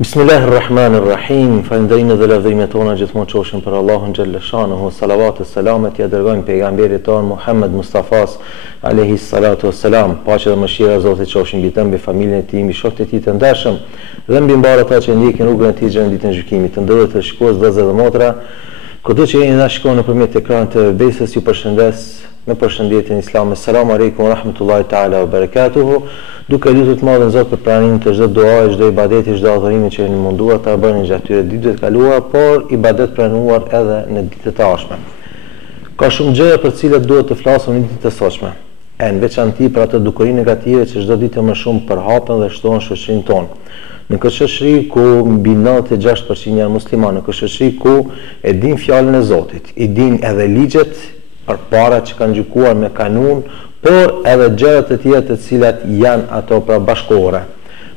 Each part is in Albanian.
Bismillahirrahmanirrahim. Falënderimet dhe lavdërimet tona gjithmonë qoshin për Allahun xhalla shanuhu. Salavat e selamet ja dërgojmë pejgamberit ton Muhammed Mustafas alayhi salatu wassalam. Paqja dhe mëshira e Zotit qoshin mbi të, mbi familjen e tij, mbi shokët e tij të ndershëm dhe mbi mbarë ata që ndjekin rrugën e tij në ditën e gjykimit. Të nderuar të shikues vëllezër dhe motra, kudo që jeni na shikoni nëpërmjet ekranit të Besës, ju përshëndes me përshëndetjen islame. Selamun alejkum wa rahmatullahi taala wa barakatuhu. Duke lutur të madhen Zot për pranimin të çdo duaje, çdo ibadeti, çdo adhurimi që jeni munduar ta bëni gjatë këtyre ditëve të kaluara, por ibadet pranuar edhe në ditët e ardhshme. Ka shumë gjëra për të cilat duhet të flasim në ditët e sotshme. Në veçanti për ato dukuri negative që çdo ditë më shumë përhapen dhe shtohen shoqërinë tonë. Në këtë shoqëri ku mbi 96% janë muslimanë, në këtë shoqëri ku e din fjalën e Zotit, i din edhe ligjet përpara që kanë gjykuar me kanun, por edhe gjërat e tjera të cilat janë ato pra bashkëkohore.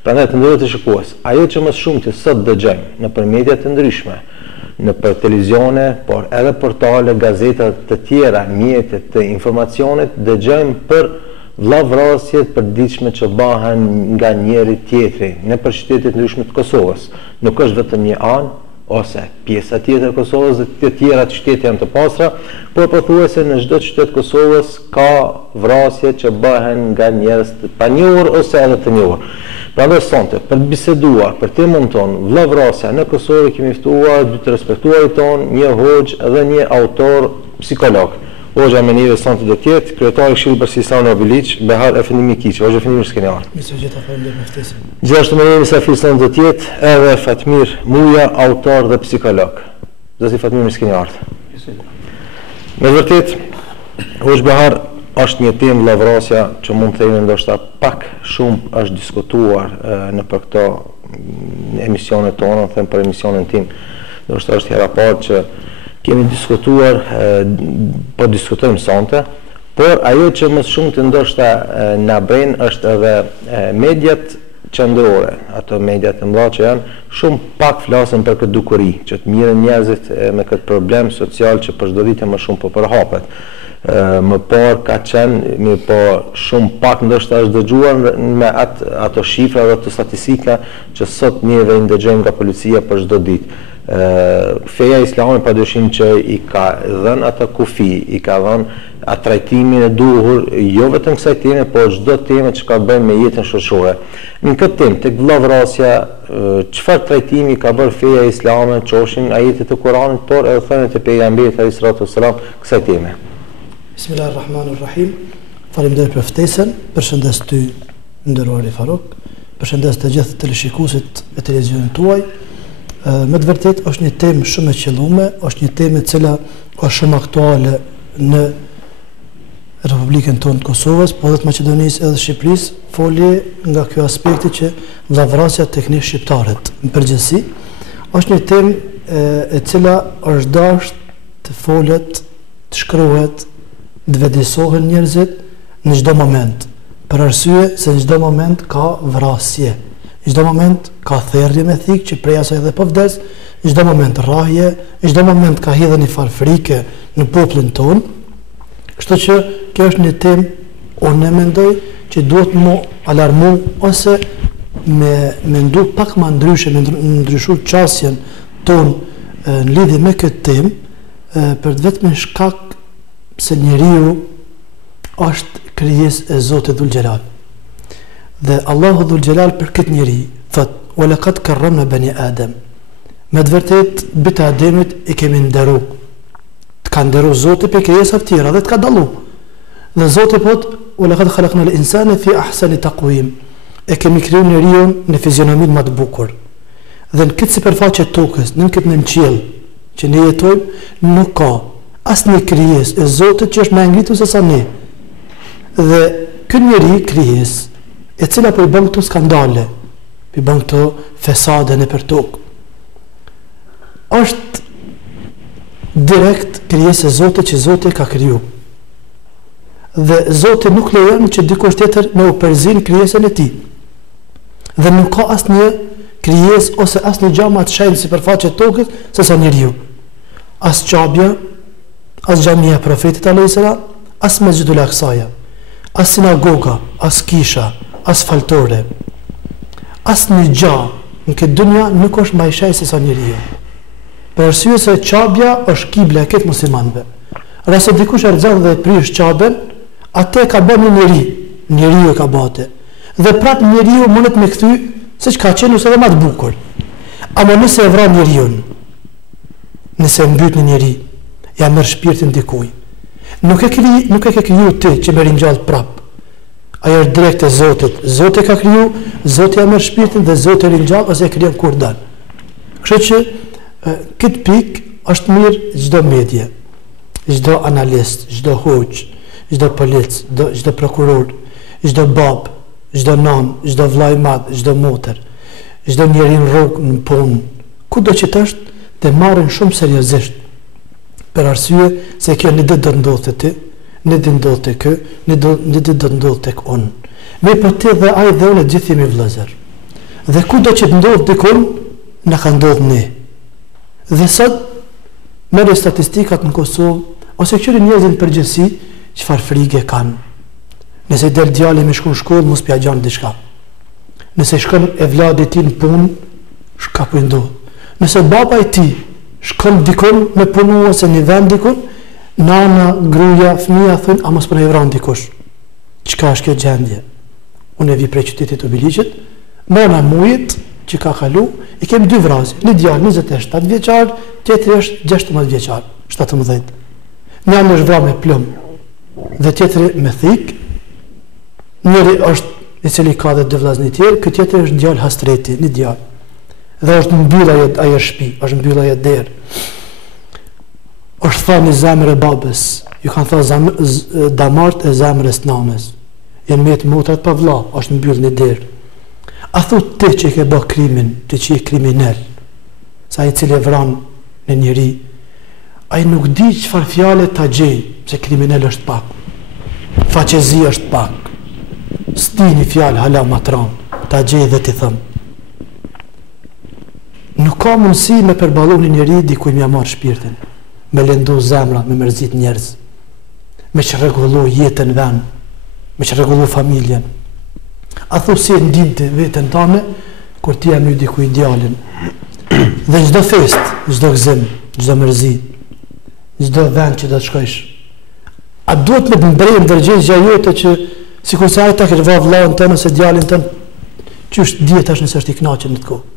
Prandaj të nderuar të shikues, ajo që më shumë që sot dëgjojmë nëpër media të ndryshme, nëpër televizione, por edhe portale, gazeta të tjera, mjetet të informacionit, dëgjojmë për vllavrasjet përditshme që bëhen nga njëri tjetri nëpër qytete të ndryshme të Kosovës. Nuk është vetëm një anë ose pjesa tjetër e Kosovës dhe të tjera të qytete janë të pastra, por pothuajse në çdo qytet të Kosovës ka vrasje që bëhen nga njerëz të panjohur ose edhe të njohur. Prandaj sonte për të biseduar për temën tonë vllavrasja në Kosovë kemi ftuar dy të respektuarit tonë, një hoxh dhe një autor psikolog. Hoxha me njëve sonte do tjetë kryetari i Këshillit për Islam në Biliç, Behar Efendi Mikiçi. Hoxha Efendi mirë s'keni ardhur. Mirë se gjitha faleminderit për ftesën. Gjithashtu me njëve mysafir sonte do tjetë edhe Fatmir Muja, autor dhe psikolog. Zoti Fatmir mirë s'keni ardhur. Me vërtet, hoxh Behar është një temë vllavrasja që mund të themi ndoshta pak shumë është diskutuar në për këto emisionet tona, them për emisionin tim. Ndoshta është hera parë që kemi diskutuar, po diskutojmë sonte, por ajo që më shumë të ndoshta na bën është edhe mediat qendrore, ato mediat e mëdha që janë shumë pak flasin për këtë dukuri, që të mirën njerëzit me këtë problem social që për çdo ditë më shumë po përhapet. Më parë ka qenë, po shumë pak ndoshta është dëgjuar me ato shifra dhe ato statistika që sot njëve i ndëgjojmë nga policia për çdo ditë. Feja islame padyshim që i ka dhënë atë kufi, i ka dhënë atë trajtimin e duhur, jo vetëm kësaj teme, por çdo temë që ka bën me jetën shoqërore. Në këtë temë tek vllavrasja, çfarë trajtimi ka bërë feja islame, qofshin ajetet e Kuranit, por edhe thëniet e pejgamberit alayhis salatu wassalam kësaj teme. Bismillahirrahmanirrahim. Faleminderit për ftesën. Përshëndes ty nderuari Faruk. Përshëndes të gjithë teleshikuesit e televizionit tuaj. Me të vërtet është një temë shumë e qellume, është një temë e cila është shumë aktuale në Republikën tonë të Kosovës, po edhe të Maqedonisë edhe Shqipërisë, folje nga ky aspekti që vllavrasja tek ne shqiptarët në përgjithësi, është një temë e cila është dashur të folet, të shkruhet, të vëdësohen njerëzit në çdo moment, për arsye se në çdo moment ka vrasje. Në çdo moment ka therrje me thikë që prej asaj dhe po vdes, në çdo moment rrahje, në çdo moment ka hidhur një farë frike në popullin ton. Kështu që kjo është një temë, unë mendoj që duhet më alarmu ose me mendu pak më ndryshe, me ndryshu qasjen ton në lidhje me këtë temë, për vetëm shkak se njeriu është krijesë e Zotit Dhul Xhelal. Dhe Allahu Dhul Xhelal për këtë njeri thot: "Wa laqad karramna bani Adam." Me të vërtet bitë Ademit i kemi nderu. Të ka nderu Zoti për krijesat të tjera dhe të ka dallu. Dhe Zoti thot: "Wa laqad khalaqna al-insana fi ahsani taqwim." E kemi krijuar njeriu në fizionominë më të bukur. Dhe në këtë sipërfaqe të tokës, në këtë nënqiell që ne jetojmë, nuk ka asnjë krijesë e Zotit që është më e ngritur se sa ne. Dhe ky njeri krijesë e cila po i bën këto skandale, po i bën këto fesade në për tokë, është direkt krijesë e Zotit që Zoti ka kriju. Dhe Zoti nuk lejon që dikush tjetër me u përzin krijesën e tij. Dhe nuk ka asnjë krijesë ose asnjë gjë më të shenjtë sipërfaqe të tokës se sa njeriu. As Qabja, as xhamia e Profetit alayhis salam, as Mesjidul Aqsaja, as sinagoga, as kisha, as faltore, as një gjë në këtë dunja nuk është më i shaj se sa njeriu. Për arsye se qabja është kibla e këtë muslimanëve. Rase dikush e rrezon dhe e prish qabën, atë ka bën një njeriu e ka bate. Dhe prap njeriu mundet me kthy siç ka qenë ose edhe më të bukur. Ama nëse e vran njeriu, nëse mbyt në njeri, ja merr shpirtin dikujt. Nuk e ke kriju ti që me ringjall prap. Ajo është drejt e Zotit. Zoti ka kriju, Zoti ja merr shpirtin dhe Zoti ringjall ose e krijon kur don. Kështu që këtë pikë është mirë çdo medje, çdo analist, çdo hoç, çdo polic, çdo prokuror, çdo bab, çdo nan, çdo vllai i madh, çdo motër, çdo njeri në rrugë, në punë, kudo që të është, të marrin shumë seriozisht. Për arsye se kjo një ditë do të ndodhte ti, një ditë ndodh te kë, një ditë do të ndodh tek unë. Me po ti dhe ai dhe unë gjithë jemi vëllezër. Dhe kudo që të ndodh dikun, na ka ndodhur ne. Dhe sot merr statistikat në Kosovë ose këtyre njerëzve në përgjithësi çfarë frikë kanë. Nëse del djali me shkon në shkollë, mos pja gjan diçka. Nëse shkon e vladi ti në punë, shka po ndodh. Nëse baba i ti shkon dikon me punu ose një vend dikon, nana, gruaja, fëmia thon, a mos po ne vran dikush. Çka është kjo gjendje? Unë e vi prej qytetit të Biliqit, mëna mujit që ka kalu, i kemi dy vrasje, një djalë 27 vjeçar, tjetri është 16 vjeçar, 17. Njëri është vrarë me plumb dhe tjetri me thik. Njëri është i cili ka dhe dy vllazë tjerë, ky tjetri është djalë hastreti, një djalë. Dhe është mbyll ajo shtëpi, është mbyll ajo derë. Është thënë në zemër e babës, ju kanë thënë damart e zemrës nanës. Janë me të motrat pa vlla, është mbyll në derë. A thot ti që ke bë krimin, ti që je kriminal, sa i cili e vran në njeri, ai nuk di çfarë fjalë ta gjej, se kriminal është pak. Faqezi është pak. S'di një fjalë hala matran, ta gjej dhe ti thëm. Nuk ka mundësi me përballu një njeri dikuj m'ja marr shpirtin, me lëndu zemra, me mërzit njerëz, me çrregullu jetën vend, me çrregullu familjen. A thu si e ndinte veten tane kur ti jam dikuj djalin. Dhe çdo fest, çdo gëzim, çdo mërzi, çdo vend që do të shkojsh, a duhet me të mbrejmë ndërgjegja jote që sikur se ai ta ke vllahun tënd ose djalin tënd, qysh dihet tash nëse është i kënaqur në të kohë.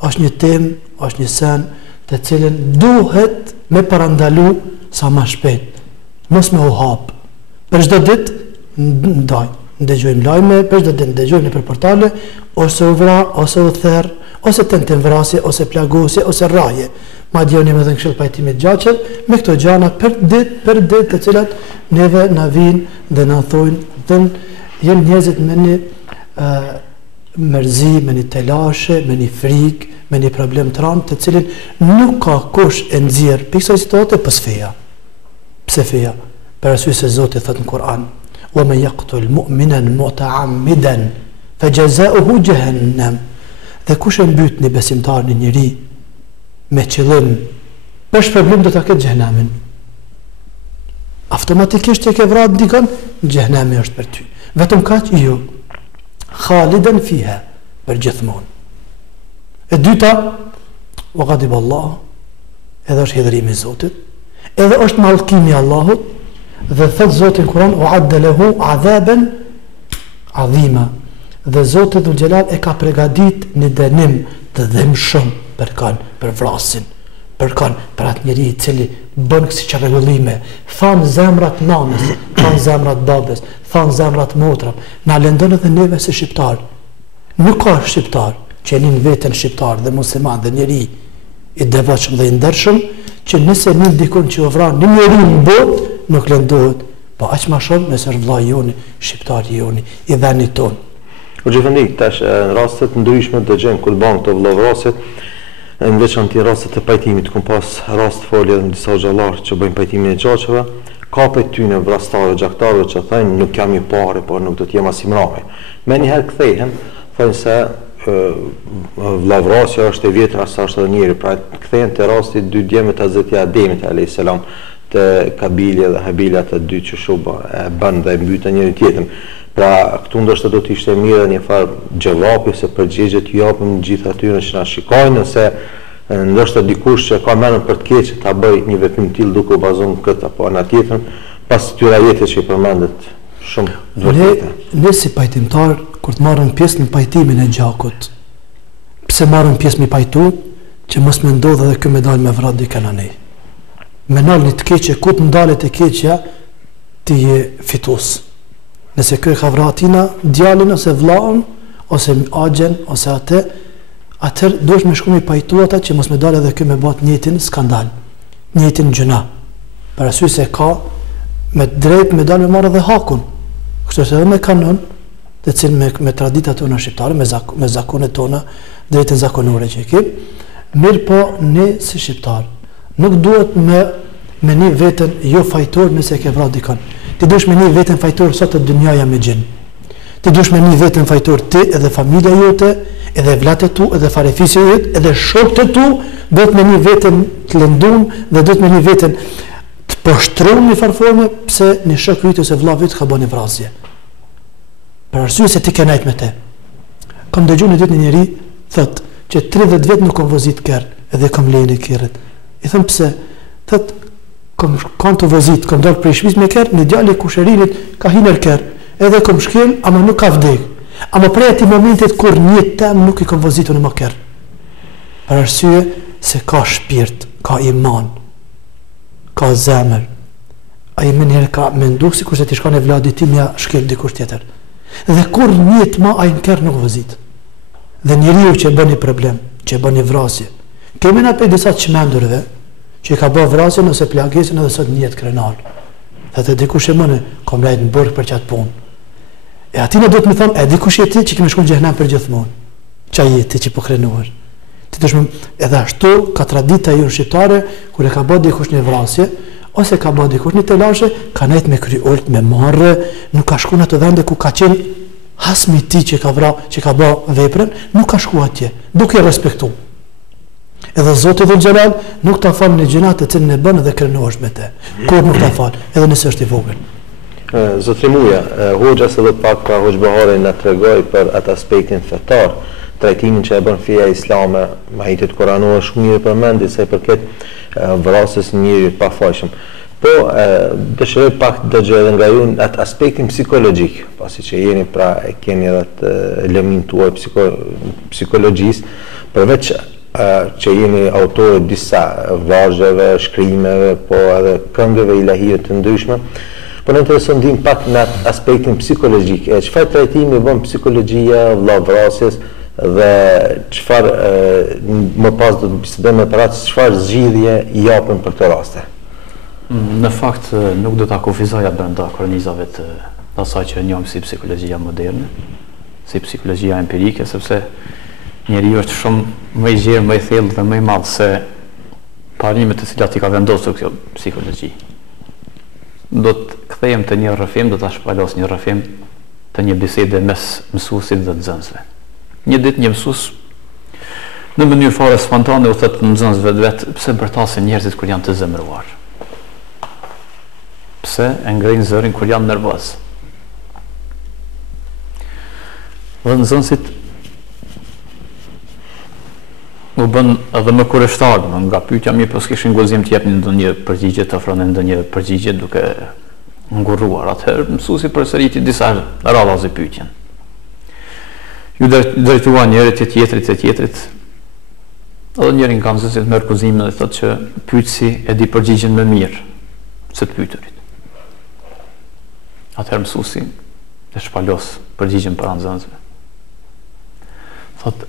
Është një temë, është një sen të cilën duhet me parandalu sa më shpejt. Mos me u hap. Për çdo ditë ndëgjojmë lajme, për çdo ditë ndëgjojmë nëpër portale, ose u vra, ose u therr, ose tentim vrasje, ose plagosje, ose rraje. Madje unë më dhën këshill pajtimit gjaqër me këto gjana për ditë të cilat neve na vinë dhe na thojnë dhe janë njerëzit me një mërzi, me një telashe, me një frikë, me një problem të rëndë, të cilin nuk ka kush e nxjerr për kësaj situate pas feja. Pse feja? Për arsye se Zoti thot në Kur'an: "Wa man yaqtul mu'minan muta'ammidan fajaza'uhu jahannam." Dhe kush e mbyt një besimtar, një njeri me qëllim, për shpërblim do ta ketë xhenemin. Automatikisht e ke vrarë dikon, xhenemi është për ty. Vetëm kaq jo. Khalidan fiha, për gjithmonë. E dyta, wa ghadiba Allah, edhe është hidhrimi i Zotit, edhe është mallkimi i Allahut, dhe thot Zoti në Kur'an: "U'adda lahu 'adhaban 'azima." Dhe Zoti Dhul Xhelal e ka përgatit një dënim të dhimbshëm për vrasin, për atë njeri i cili bën kësi çarrëgullime, thanë zemrat nanës, thanë zemrat babës, thanë zemrat motrave, na lëndon edhe neve si shqiptar. Nuk ka shqiptar që nin veten shqiptar dhe musliman dhe njeri i devotshëm dhe i ndershëm që nëse nin dikun që u vran një njeri në botë nuk lëndohet, po aq më shumë nëse është vllai joni, shqiptari joni, i vendit tonë. O gjithëndi, tash në rastet ndryshme dëgjojmë kur bën këto vëllëvrasje, në veçantë rastet e pajtimit, ku pas rast folje në disa xhallar që bëjnë pajtimin e çaqeve, ka për tyne vrastarë, gjaktarë që thënë nuk jam i pari, por nuk do t'jem as i mrami. Me njëherë kthehen, thënë se vëllëvrasja është e vjetra sa është edhe njëri, pra kthehen te rasti dy djemët të Hazreti Ademit alayhis salam, të Kabilja dhe Habilja të dy që shuba e bën dhe mbytën njëri tjetrin. Pra këtu ndoshta do të ishte mirë një farë gjellapi se përgjigjet ju japim gjithë atyre që na shikojnë, nëse ndoshta dikush që ka mendën për të keq ta bëj një veprim të tillë duke u bazuar në këtë apo në tjetrën, pas këtyre jetës që i përmendet shumë vërtetë. Ne si pajtimtar, kur të marrëm pjesë në pajtimin e gjakut, pse marrëm pjesë me pajtu, që mos më ndodhë edhe kjo me dalë me vrat dikën anej. Me nalë një të keqe, ku të ndalet e keqja, ti je fitus. Nëse kjo e ka vratina, djalin ose vlaun, ose agjen, ose atë, atër duhesh me shku me pajtu ata që mos me dalë edhe kjo me bat njëtin skandal, njëtin gjëna. Për arsye se ka me drejt me dalë me marrë edhe hakun. Kështu është edhe me kanon, të cilë me traditat tona shqiptare, me zakonet tona, drejtën zakonore që i kemë, mirë po ne si shqiptar. Nuk duhet me një vetën jo fajtor nëse ke vrat dikon. Ti duhesh me një vetën fajtor sot të dynjaja me gjinë. Ti duhesh me një vetën fajtor ti edhe familja jote, edhe vlatet tu, edhe farefisje jote, edhe shokët tu, duhet me një vetën të lëndum dhe duhet me një vetën të poshtrum një farforme pse një shok yt ose vlla yt ka bënë vrasje. Për arsye se ti ke nejt me te. Kam dëgjuar një ditë një njeri thot që 30 vjet nuk kam vozit kerr, edhe kam lejnë e kerrit. I them pse? Thot kam të vozit, kam dalë prej shtëpisë me kerr, një djalë i kushërinit ka hiner kerr, edhe kam shkel, ama nuk ka vdek. Ama prej atij momentit kur një tem nuk i kam vozitur në më kerr. Për arsye se ka shpirt, ka iman, ka zemër. Ai më njëherë ka mendu sikur se ti shkon e vladit tim ja shkel dikush tjetër. Dhe kur njët ma ai në kerr nuk vozit. Dhe njeriu që bën një problem, që bën një vrasje. Kemi na pe disa të çmendurve që ka bë vrasjen ose plagesën edhe sot njët krenar. Dhe të dikush e mëne, kom lejt në burg për qatë punë. E atina do të më thonë, e dikush e ti që kemi shku në xhenem për gjithmonë. Qa jeti që po krenuar. Ti dëshmë, edhe ashtu ka tradita ju në shqiptare, kur e ka bë dikush një vrasje, ose ka bë dikush një telashe, ka nejt me kry ult, me marrë, nuk ka shku në të vende ku ka qenë hasmi ti që ka bë veprën, nuk ka shku atje, duke respektu. Edhe Zoti Dhul Xhelal nuk ta fal në gjinat e cilën e bën edhe krenuash me te. Kur nuk ta fal, edhe nëse është i vogël. Zotri Muja, hoxha se dhe pak ka hoxh Bahari na tregoi për atë aspektin fetar, trajtimin që e bën feja islame, mahitet kuranore shumë mirë përmendi se i përket vrasjes së njeriut pa fajshëm. Po dëshiroj pak të dëgjoj edhe nga ju atë aspektin psikologjik, pasi që jeni pra e keni edhe atë lëmin tuaj psikologjisë, përveç që jeni autorë disa vazhdeve, shkrimeve, po edhe këngëve ilahie të ndryshme, po në intereson dim pak në atë aspektin psikologjik. Çfarë trajtimi bën psikologjia vllavrasjes dhe çfarë më pas do të bisedojmë për atë çfarë zgjidhje i japën për këtë raste. Në fakt nuk do ta kufizoja brenda kornizave të asaj që njohim si psikologjia moderne, si psikologjia empirike, sepse njeriu është shumë më i gjerë, më i thellë dhe më i madh se parimet të cilat i ka vendosur kjo psikologji. Do të kthehem te një rrëfim, do ta shpalos një rrëfim të një bisede mes mësuesit dhe nxënësve. Një ditë një mësues në mënyrë fare spontane u thotë nxënësve vetë, pse bërtasin njerëzit kur janë të zemëruar? Pse e ngrenë zërin kur janë nervoz? Dhe nxënësit u bën edhe më kurështar, nga pyetja mirë, po s'kishin gozim të jepnin ndonjë përgjigje, të ofronin ndonjë përgjigje duke ngurruar. Atëherë mësuesi përsëriti disa radha zi pyetjen. Ju drejtuan njërit e tjetrit, edhe njërin ka nxënësit merr kuzimin dhe thotë që pyetësi e di përgjigjen më mirë se të pyeturit. Atëherë mësuesi e shpalos përgjigjen para nxënësve. Thotë,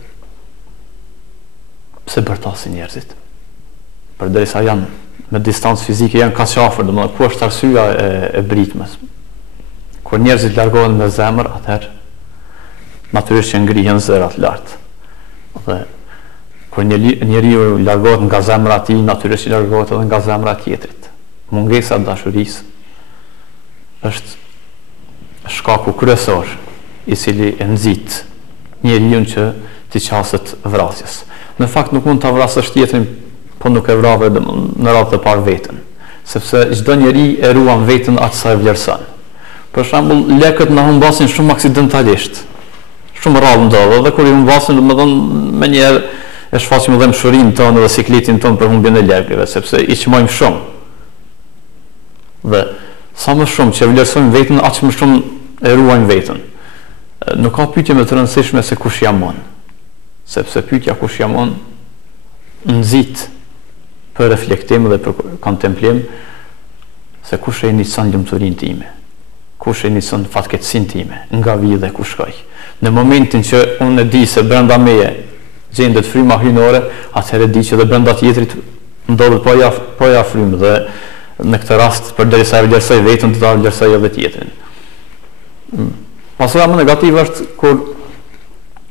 pse bërtasin njerëzit? Përderisa janë me distancë fizike, janë kaq afër, domethënë ku është arsyeja e britmës? Kur njerëzit largohen me zemër, atëherë natyrisht që ngrihen zërat lart. Dhe kur njeriu largohet nga zemra e tij, natyrisht që largohet edhe nga zemra e tjetrit. Mungesa e dashurisë është shkaku kryesor i cili e nxit njeriu që të qaset vrasjes. Në fakt nuk mund ta vrasësh tjetrin, po nuk e vrave në radhë të parë veten, sepse çdo njeri e ruan veten atë sa e vlerëson. Për shembull, lekët na humbasin shumë aksidentalisht. Shumë rrallë ndodh, dhe kur i humbasin, domethënë menjëherë e shfaqim edhe mshurinë tonë dhe sikletin tonë për humbjen e lekëve, sepse i çmojmë shumë. Dhe sa më shumë që vlerësojmë veten, aq më shumë e ruajmë veten. Nuk ka pyetje më të rëndësishme se kush jam unë. Sepse pyetja kush jam unë nxit për reflektim dhe për kontemplim se kush e nison lumturinë time, kush e nison fatkeqësinë time, nga vi dhe ku shkoj. Në momentin që unë e di se brenda meje gjendet fryma hyjnore, atëherë di që dhe brenda tjetrit ndodhet po ja frymë dhe në këtë rast përderisa e vlerësoj veten, do ta vlerësoj edhe tjetrin. Pasoja më negative është kur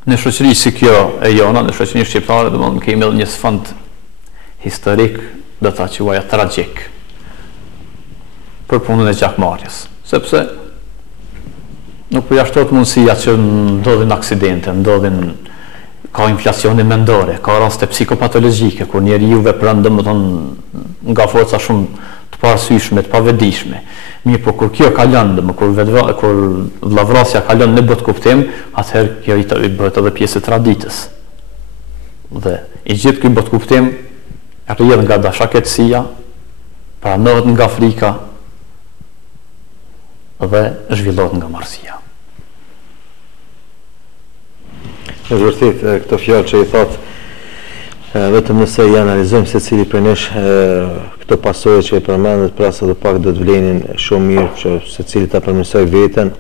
në shoqëri si kjo e jona, në shoqërinë shqiptare, domethënë kemi edhe një sfond historik, do ta quaja tragjik, për punën e gjakmarrjes, sepse nuk përjashtohet mundësia që ndodhin aksidente, ka inflacione mendore, ka raste psikopatologjike, kur njeriu vepron domethënë nga forca shumë të parasyshme, të pavetdijshme. Mirë, po kur kjo kalon, kur vllavrasja kalon në botë kuptim, atëherë kjo i bëhet edhe pjesë e traditës. Dhe i gjithë ky botë kuptim rrjedh nga dashakëtësia, pranohet nga frika dhe zhvillohet nga marrësia. Është vërtet këto fjalë që i thotë, vetëm nëse i analizojmë secili prej nesh këto pasojë që i përmendet, pra sa do pak do të vlenin shumë mirë që secili ta përmirësoj veten,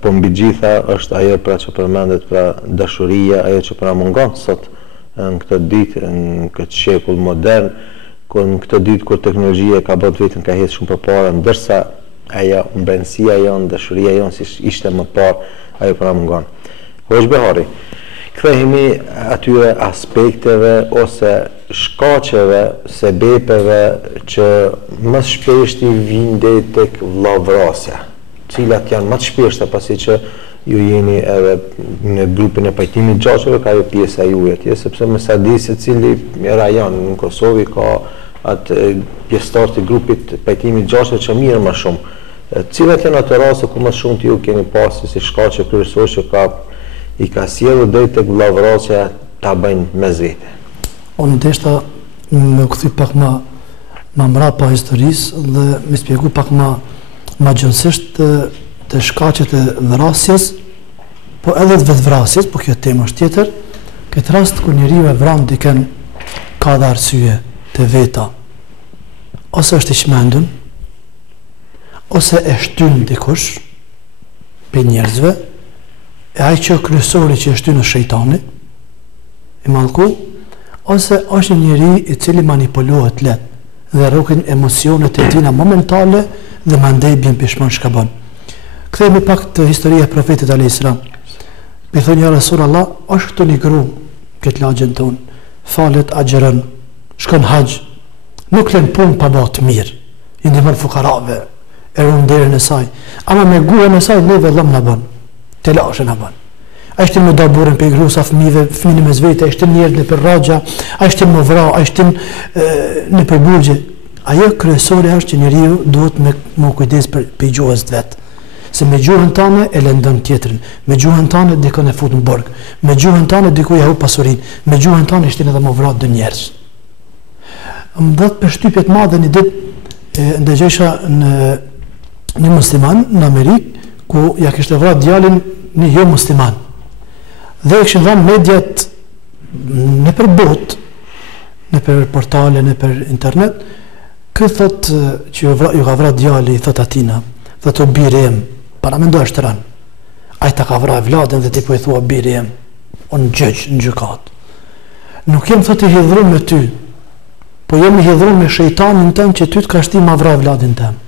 po mbi gjitha është ajo pra që përmendet, pra dashuria, ajo që pra mungon sot në këtë ditë, në këtë shekull modern, në këtë ditë kur teknologjia ka bërë vetën ka hedhur shumë përpara, ndërsa ajo mbrenësia jonë, dashuria jonë si ishte më parë, ajo pra mungon. Hoxh Behari, kthehemi atyre aspekteve ose shkaqeve, sebepeve që më shpesh i vijnë deri tek vllavrasja, cilat janë më të shpeshta pasi që ju jeni edhe në grupin e pajtimit gjashëve, ka jo pjesa juaj atje, sepse më sa di se cili rajon në Kosovë ka atë pjesëtar të grupit pajtimit gjashëve që mirë më shumë. Cilat janë ato raste ku më shumë ju keni pasur si shkaqe kryesore që i ka sjellur deri tek vllavrasja ta bëjnë mes vete? Unë deshta me kthy pak më mrapa historisë dhe me shpjegu pak më gjërësisht të shkaqet e vrasjes, po edhe të vetvrasjes, po kjo temë është tjetër. Këtë rast kur njeriu e vran dikën, ka dhe arsye të veta, ose është i çmendur, ose e shtyn dikush për njerëzve, e ai që kryesori që e shtyn është shejtani i mallku, ose është një njeri i cili manipulohet lehtë dhe rrokin emocionet e tina momentale dhe mandej bjen pishmon çka bën. Kthehemi pak të historia e profetit alayhis salam. Me thonë ja Rasulullah, është këtu një gru këtë lagjën tonë, falet, agjeron, shkon haxh, nuk lën punë pa bërë të mirë, i ndihmon fukarave, e ruan derën e saj, ama me gurën e saj ne vëllëm na bën, te lashën na bën. A ishte më daburën për i grusa fëmijë me zvete, a ishte njerët në për ragja, a ishte më vra, a ishte në për burgje. Ajo kryesore është që njeriu duhet me kujdes për gjuhës të vetë. Se me gjuhën tane e lëndon tjetrin, me gjuhën tane dikon e fut në borg, me gjuhën tane dikuj e hu pasurin, me gjuhën tane ishte edhe më vrat dë njerës. Më dhëtë për shtypjet madhe një ditë ndëgjësha një musliman në Amerikë, ku ja kishte vrat djalin një jo musliman. Dhe e këshin dhamë mediat në për bot, në për portale, në për internet, këtë thot që ju ka vrat djali, thot atina, thot o biri em, para me ndo është të ranë, ajta ka vrat vladin dhe ti po i thua biri em, o në gjëgjë, në gjëkat. Nuk jem thot i hidhrum me ty, po jem i hidhrum me shejtanin tëm që ty të ka shti ma vrat vladin tëm.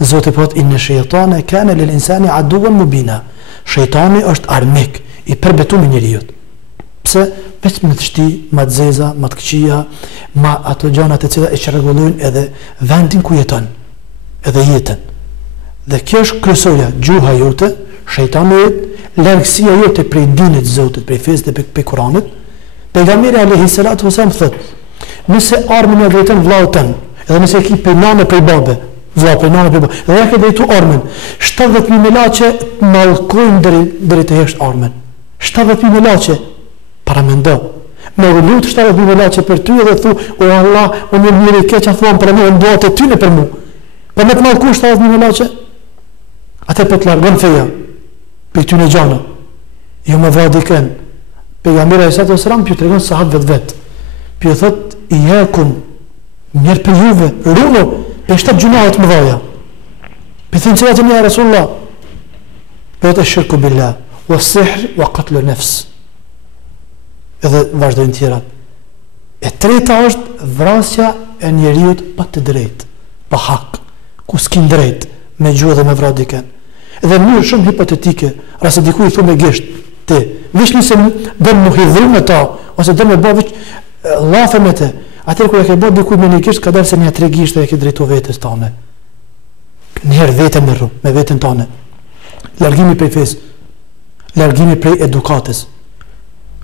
Zotë i pot, inë shejtane, kene lë insani aduan mubina. Shejtani është armik, i përbetu me njëriut. Pse? Veç me të shti, ma të zeza, ma të këqia, ma ato gjanat e cila e që regullujnë edhe vendin ku jeton, edhe jetën. Dhe kjo është kryesorja, gjuha jote, shejtani jote, largësia jote prej dinit Zotit, prej fesë dhe prej Kuranit. Pejgamberi alayhis salatu wasalam thot, nëse armin e drejton vllaut tën, edhe nëse e ki prej nane prej babe, vlla për nanë për dhe ja ke drejtu armën. 70.000 melaçe mallkojnë deri të hesh armën. 70.000 melaçe para mendo. Me lut 70.000 melaçe për ty dhe thu, o Allah, unë jam mirë i keq, thon për mua, ndohet ty në për mua. Po me të mallkuar 70.000 melaçe, atë po të largon feja. Për ty në gjana. Jo më vra dikën. Pejgamberi sallallahu alajhi wasallam ju tregon sahabët vet. Ju thot i hekum mirë për juve, runo për 7 gjunahet më dhaja. Për thënë që vetëm ja Rasulullah. Për të shirku billah, wa sihr, wa qatlu nefs. Edhe vazhdojnë tjerat. E treta është vrasja e njeriut pa të drejt, pa hak, ku s'kin drejt, me gjuhë dhe me vradiken. Edhe në mënyrë shumë hipotetike, rase diku i thu me gisht, ti, vish nëse dhe më hidhru me ta, ose dhe me bo vish lafe me te, atër kër e ke bo diku me një gisht, ka dalë se një 3 gisht e ke drejtu vetës tane. Njerë vete me rru, me vetën tane. Largimi prej fesë, largimi prej edukatës.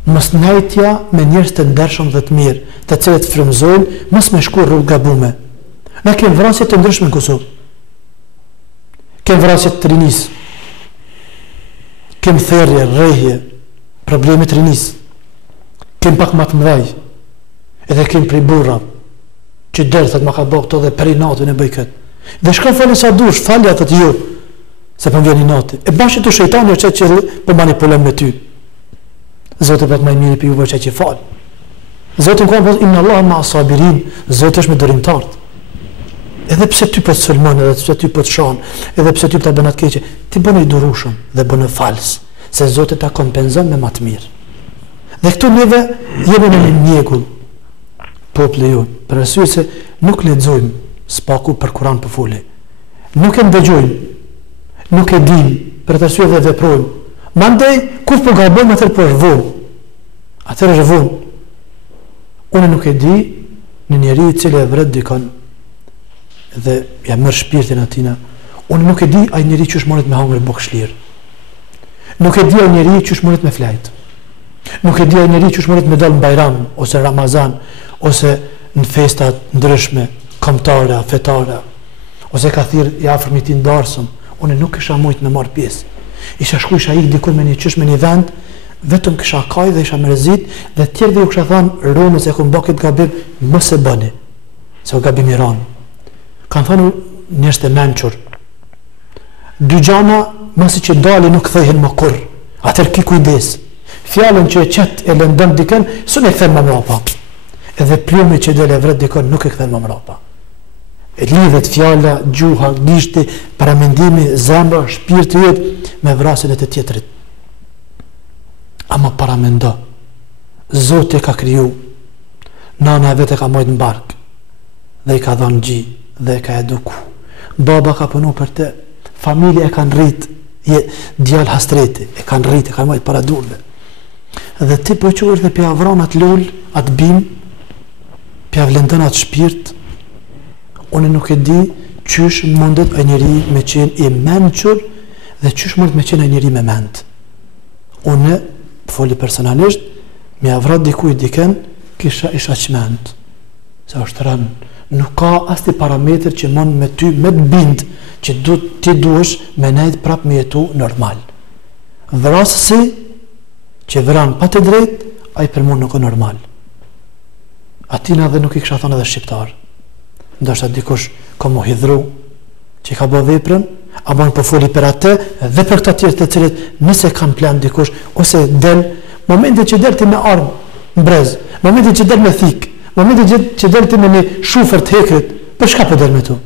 Mos najtja me njerëz të ndershëm dhe të mirë, të cilët frymëzojnë, mos me shku rrugë gabume. Ne kemi vrasje të ndryshme në Kosovë. Kemi vrasje të rinis. Kemi therrje, rrehje, probleme të rinis. Kemi pak më të mëdhej. Edhe kemi prej burra, që dërthet ma ka bëhë këto dhe peri natën e bëj këtë. Dhe shka falë sa dush, falja të të ju, se për vjeni natë. E bashkë të shejtani është që për manipulem me ty. Zotë për të maj mirë për juve që falë. Zotë në kuam për inna Allah ma asabirin, Zotë është me dërimtartë. Edhe pse ty për të sëlmon, edhe pse ty për të shanë, edhe pse ty për të bënat keqe, ti bënë i durushëm dhe bënë falës, se Zotë ta kompenzon me matë mirë. Dhe këtu neve jemi në një mjegull, poplë ju, për arsye se nuk lexojmë spaku për Kur'an për fuli. Nuk e ndëgjojmë, nuk e dim, për të arsye dhe veprojmë. Mandej, kur për gabojmë, atër për është vonë. Atër është vonë. Unë nuk e di në njeri i cilë e vret dikon dhe ja mërë shpirtin atina. Unë nuk e di a njeri që është monit me hangër bok shlirë. Nuk e di a njeri që është monit me flajtë. Nuk e di a njeri që është monit me dalë në Bajram, ose Ramazan, ose në festat ndryshme, kombëtare, fetare, ose ka thirë i afërmit i ndarësëm. Unë nuk isha mujtë me marë pjesë. Isha shku, isha ikë dikur me një qysh me një vend, vetëm kisha kaj dhe isha mërezit, dhe tjerë dhe ju kësha thanë, Rome se këmë bakit gabim, mos e bëni, se o gabim i ranë. Kanë thanu njështë e menqur. Dy gjana, masi që dali nuk thejhen më kur, atër ki kujdes. Fjallën që e qëtë e lëndëm diken, së ne këthen më mrapa. Edhe plumi që dhe le vret dikon, nuk e këthen më mrapa. E lidhet fjalla, gjuha, gishti, paramendimi, zemra, shpirti jetë me vrasin e të tjetërit. Ama paramendo, Zotë e ka kriju, nana e vete ka mojtë në barkë, dhe i ka dhonë gji, dhe i ka eduku. Baba ka punu për te, familje e kanë rritë, djallë hastreti, e kanë rritë, e kanë mojtë para durve. Dhe ti po që është dhe pja avron atë lull, atë bim, pja vlendën atë shpirt, unë nuk e di qysh mundet e njeri me qenë i menqur dhe qysh mundet me qenë e njeri me mend. Unë, foli personalisht, me avrat dikuj diken, kisha isha qmend. Se është rënë. Nuk ka asti parametr që mund me ty me të bind që ti duesh me nejt prap me jetu normal. Vrasësi që vran pa të drejt, a i për mund nuk e normal. Atina dhe nuk i kisha thonë edhe shqiptar. Ndoshta dikush ka mu hidhru që ka bë veprën, apo po foli për atë dhe për këta tjerë të cilët nëse kanë plan dikush ose del, momentin që del ti me armë në brez, momentin që del me thik, momentin që del ti me një shufer të hekrit, për shka po del me tu?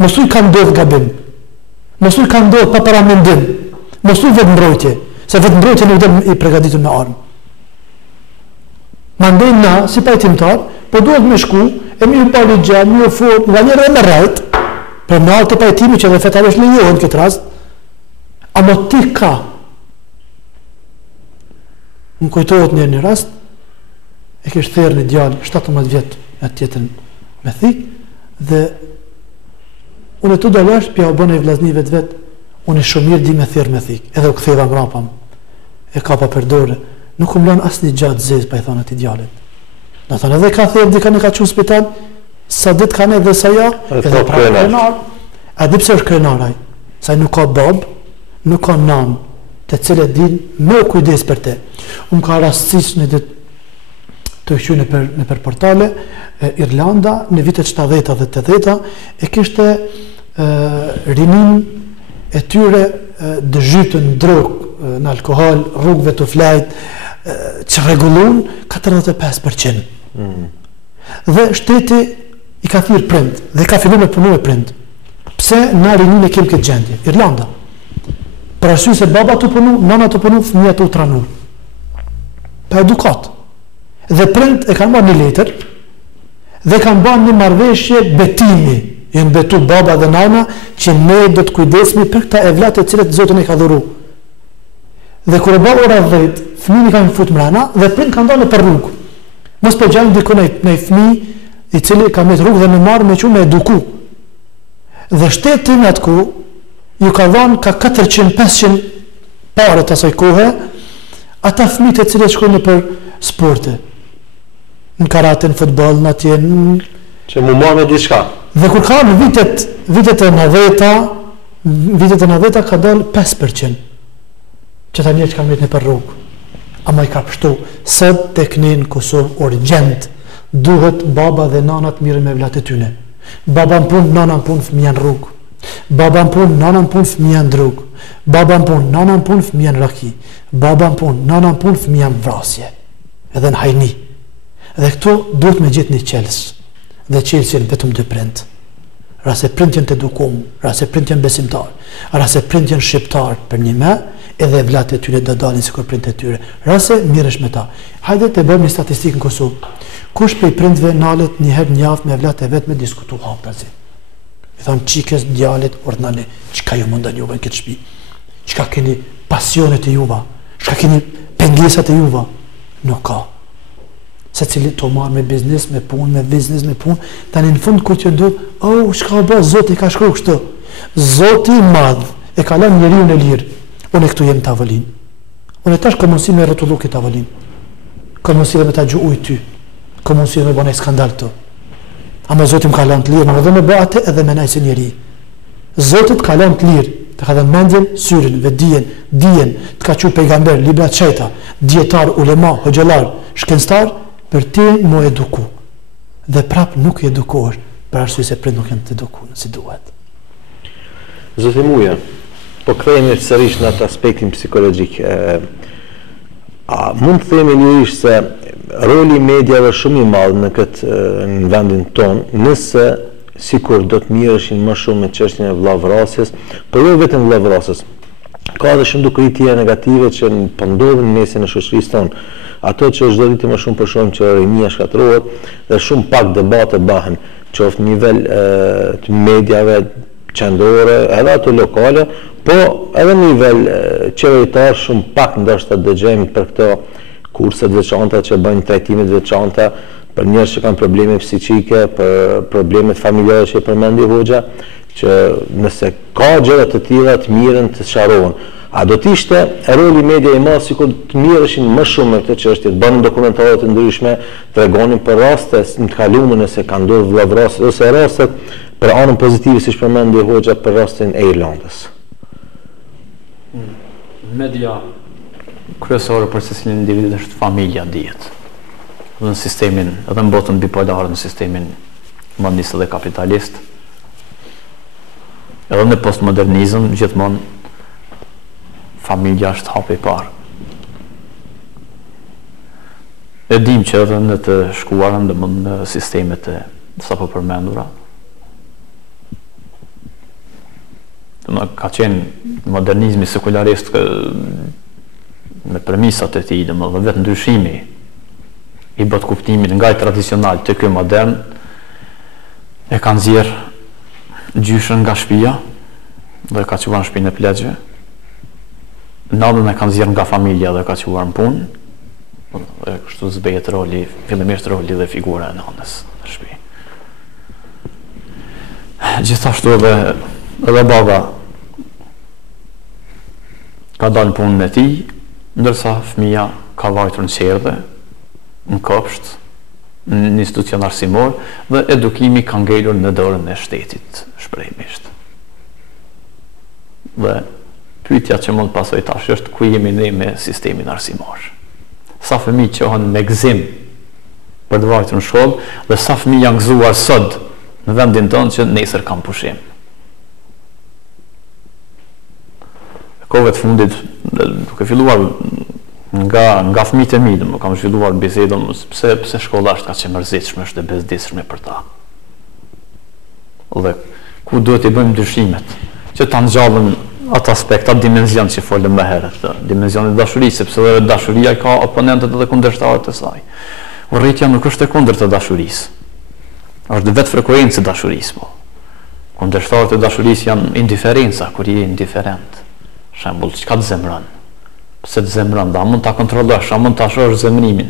Mosuj ka ndodh gabim, mosuj ka ndodh pa paramendim, mosuj vetë mbrojtje, se vetë mbrojtje nuk del i pregaditur me armë. Mandej na, si pajtimtar, po duhet me shku, e mi u pali gjem, mi u fort, nga njërë dhe me rajt, për në altë të pajtimi që dhe fetarisht lejohen këtë rast, ama ti ka, më kujtohet një rast, e kështë therë një djallë, 17 vjetë, atë tjetën me thik, dhe unë e tu dalash, pja u bëna i vlaznive të vetë, unë e shumë mirë di me therë me thik, edhe u këtheva mrapam, e ka pa për dore, nuk më lanë asë një gjatë zezë, pa i thonë ati djallit. Në thonë edhe ka thërë, dika në ka qunë spital, sa ditë kanë edhe sa ja, edhe pra krenar. A di pse është krenar ai? Sa nuk ka bab, nuk ka nan, të cilët din me kujdes për te. Unë ka rastësisht në ditë të qy në për portale, Irlanda në vitet 70 dhe 80 e kishte rinin e tyre dëzhytën në drogë, në alkohol, rrugëve të flajt, që rregullon 45%. Dhe shteti i ka thirrë prind dhe ka filluar me punu me prind. Pse na rinin e kem këtë gjendje? Irlanda. Për arsye se baba të punu, nana të punu, fëmija të utranur. Pa edukat. Dhe prind e kanë marrë një letër dhe kanë bërë një marrëveshje betimi. Janë betu baba dhe nana që ne do të kujdesmi për këta evlat e cilët Zoti e ka dhuru. Dhe kur e bë ora 10, fëmijët kanë fut mbrana dhe prind kanë dalë për rrugë. Mos po gjallë diku në fëmijë i cili ka me rrugë dhe me marrë me qumë eduku. Dhe shteti në atku ju ka dhënë ka 400-500 parë të asaj kohe ata fëmijët e cilët shkojnë për sporte. Në karate, në futboll, në atje që mu marrë me diçka. Dhe kur ka në vitet e 90 ka dalë 5% që ta njerë që ka mjetë në për rrugë. Ama i ka pështu, sot tek ne në Kosovë urgjent duhet baba dhe nana të mirë me vlatë e tyne. Baba në punë, nana në punë, fëmija në rrugë. Baba në punë, nana në punë, fëmija në drogë. Baba në punë, nana në punë, fëmija në raki. Baba në punë, nana në punë, fëmija në vrasje. Edhe në hajni. Dhe këto duhet me gjithë një qelës. Dhe qelës jenë vetëm 2 prind. Rase prind jenë të edukum, rase prind jenë besimtar, rase prind jenë shqiptar për një me, edhe vlatë e tyre do dalin si kur prind e tyre. Rase mirësh me ta. Hajde të bëjmë një statistikë në Kosovë. Kush prej prindve nalet njëherë njavë me vlatë e vetë me diskutu haptazi. I thonë qikës, djalit, ordnani, qka ju mundan juve në këtë shpi? Qka keni pasionet e juva? Qka keni pengesat e juva? Nuk ka. Se cili të marrë me biznes, me punë, tani në fund kur që ndodhë, shka o ba, Zoti ka shkru kështu. Zoti madh e ka lënë njeriu në lirë. Unë e këtu jem tavolinë. Unë e tash ka mundësi me rrotullu këtë tavolinë. Ka mundësi dhe me ta gjuuj ty. Ka mundësi dhe me bëna i skandal të. Ama Zoti më ka lënë të lirë, më dhe me bë atë edhe me najse njeri. Zoti të ka lënë të lirë, të ka dhe mendjen, syrin, dijen, të ka qu pejgamber, libra të qejta, djetar, ulema, hoxhelar, shkencëtar, për ti mu eduku. Dhe prap nuk edukohesh, për arsye se prind nuk janë të edukuar si duhet. Zoti Muja, po kthehemi sërish në atë aspektin psikologjik. A mund të themi lirisht se roli i mediave shumë i madh në në vendin ton, nëse sikur do të mirëshin më shumë me çështjen e vllavrasjes, por jo vetëm vllavrasjes. Ka edhe shumë dukuri tjera negative që po ndodhin në mesin e shoqërisë tonë. Ato që çdo ditë më shumë përshojmë që rinia shkatërrohet dhe shumë pak debate bëhen, qoftë nivel të mediave qendrore, edhe ato lokale, po edhe në nivel qeveritar shumë pak ndoshta dëgjojmë për këto kurse të veçanta që bëjnë trajtime të veçanta për njerëz që kanë probleme psiqike, për probleme familjare që përmendi Hoxha, që nëse ka gjëra të tilla të mirën të sqarohen. A do të ishte roli i media i madh sikur të mirëshin më shumë me këtë çështje, të bënin dokumentare të ndryshme, tregonin për raste në të kaluar nëse kanë ndodhur vllavrasje ose raste për anën pozitive siç përmendi Hoxha për rastin e Irlandës. Media kryesore për secilin individ është familja dihet. Në sistemin, edhe në botën bipolar, në sistemin mondist dhe kapitalist, edhe në postmodernizëm gjithmonë familja është hapi i parë. E dim që edhe në të shkuarën dhe mund në sistemet e sapo përmendura. Ka qenë modernizmi sekularist me premisat e tij, dhe vetë ndryshimi i bot kuptimit nga i tradicional të ky modern e kanë nxjerrë gjyshën nga shtëpia dhe ka çuar në shtëpinë e pleqve. Nadën e kanë nxjerrë nga familja dhe ka çuar në punë. Dhe kështu zbehet roli, fillimisht roli dhe figura e nënës në shtëpi. Gjithashtu edhe baba ka dalë në punën e tij, ndërsa fëmia ka vajtur në qerdhe, në kopsht, në institucion arsimor dhe edukimi ka ngelur në dorën e shtetit shprehimisht. Dhe pyetja që mund pasoj tash është ku jemi ne me sistemin arsimor. Sa fëmijë qohen me gëzim për të vajtur në shkollë dhe sa fëmijë janë gëzuar sot në vendin tonë që nesër kanë pushim. Kohëve të fundit, duke filluar nga fëmijët e mi, më kam zhvilluar bisedën pse shkolla është kaq e mërzitshme, është e bezdisshme për ta. Dhe ku duhet i bëjmë ndryshimet që ta ngjallën atë aspekt, atë dimension që folëm më herët, dimensioni i dashurisë, sepse dashuria ka oponentët dhe kundërshtarët e saj. Urrëtia nuk është e kundërt të dashurisë. Është vetë frekuencë e dashurisë, po. Kundërshtarët e dashurisë janë indiferenca, kur je indiferent. Shembull, çka të zemron? Pse të zemron? A mund ta kontrollosh, a mund ta shohësh zemrimin?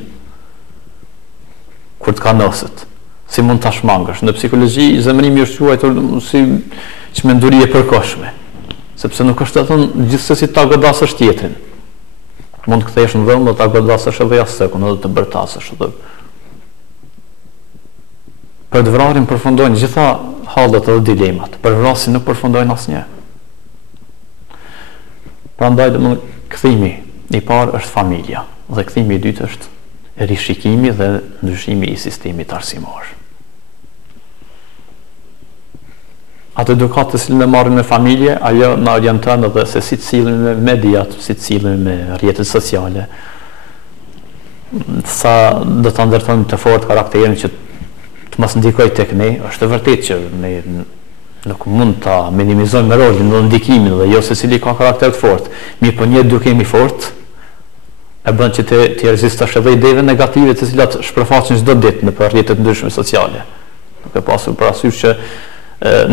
Kur të kanoset, si mund ta shmangësh? Në psikologji zemrimi është quajtur si çmenduri e përkohshme, sepse nuk është të thënë gjithsesi ta godasësh tjetrin. Mund të kthesh në dhëmë, do ta godasësh edhe jashtësekun, edhe të bërtasësh edhe. Për të vrarin përfundojnë gjitha hallet edhe dilemat, për vrasin nuk përfundojnë asnjë. Prandaj kthimi i parë është familja dhe kthimi i dytë është rishikimi dhe ndryshimi i sistemit arsimor. Atë edukatë të cilën e marrim në familje, ajo na orienton edhe se si të sillen me mediat, si të sillen me rrjetet sociale, sa do ta ndërtojmë të fortë karakterin që të mos ndikojë tek ne. Është vërtet që ne nuk mund ta minimizojmë rolin dhe ndikimin dhe jo se cili ka karakter të fortë. Mirë, po një edukimi fort e bën që të rezistosh edhe ideve negative të cilat shpërfaqen çdo ditë në rrjetet ndryshme sociale. Duke pasur parasysh që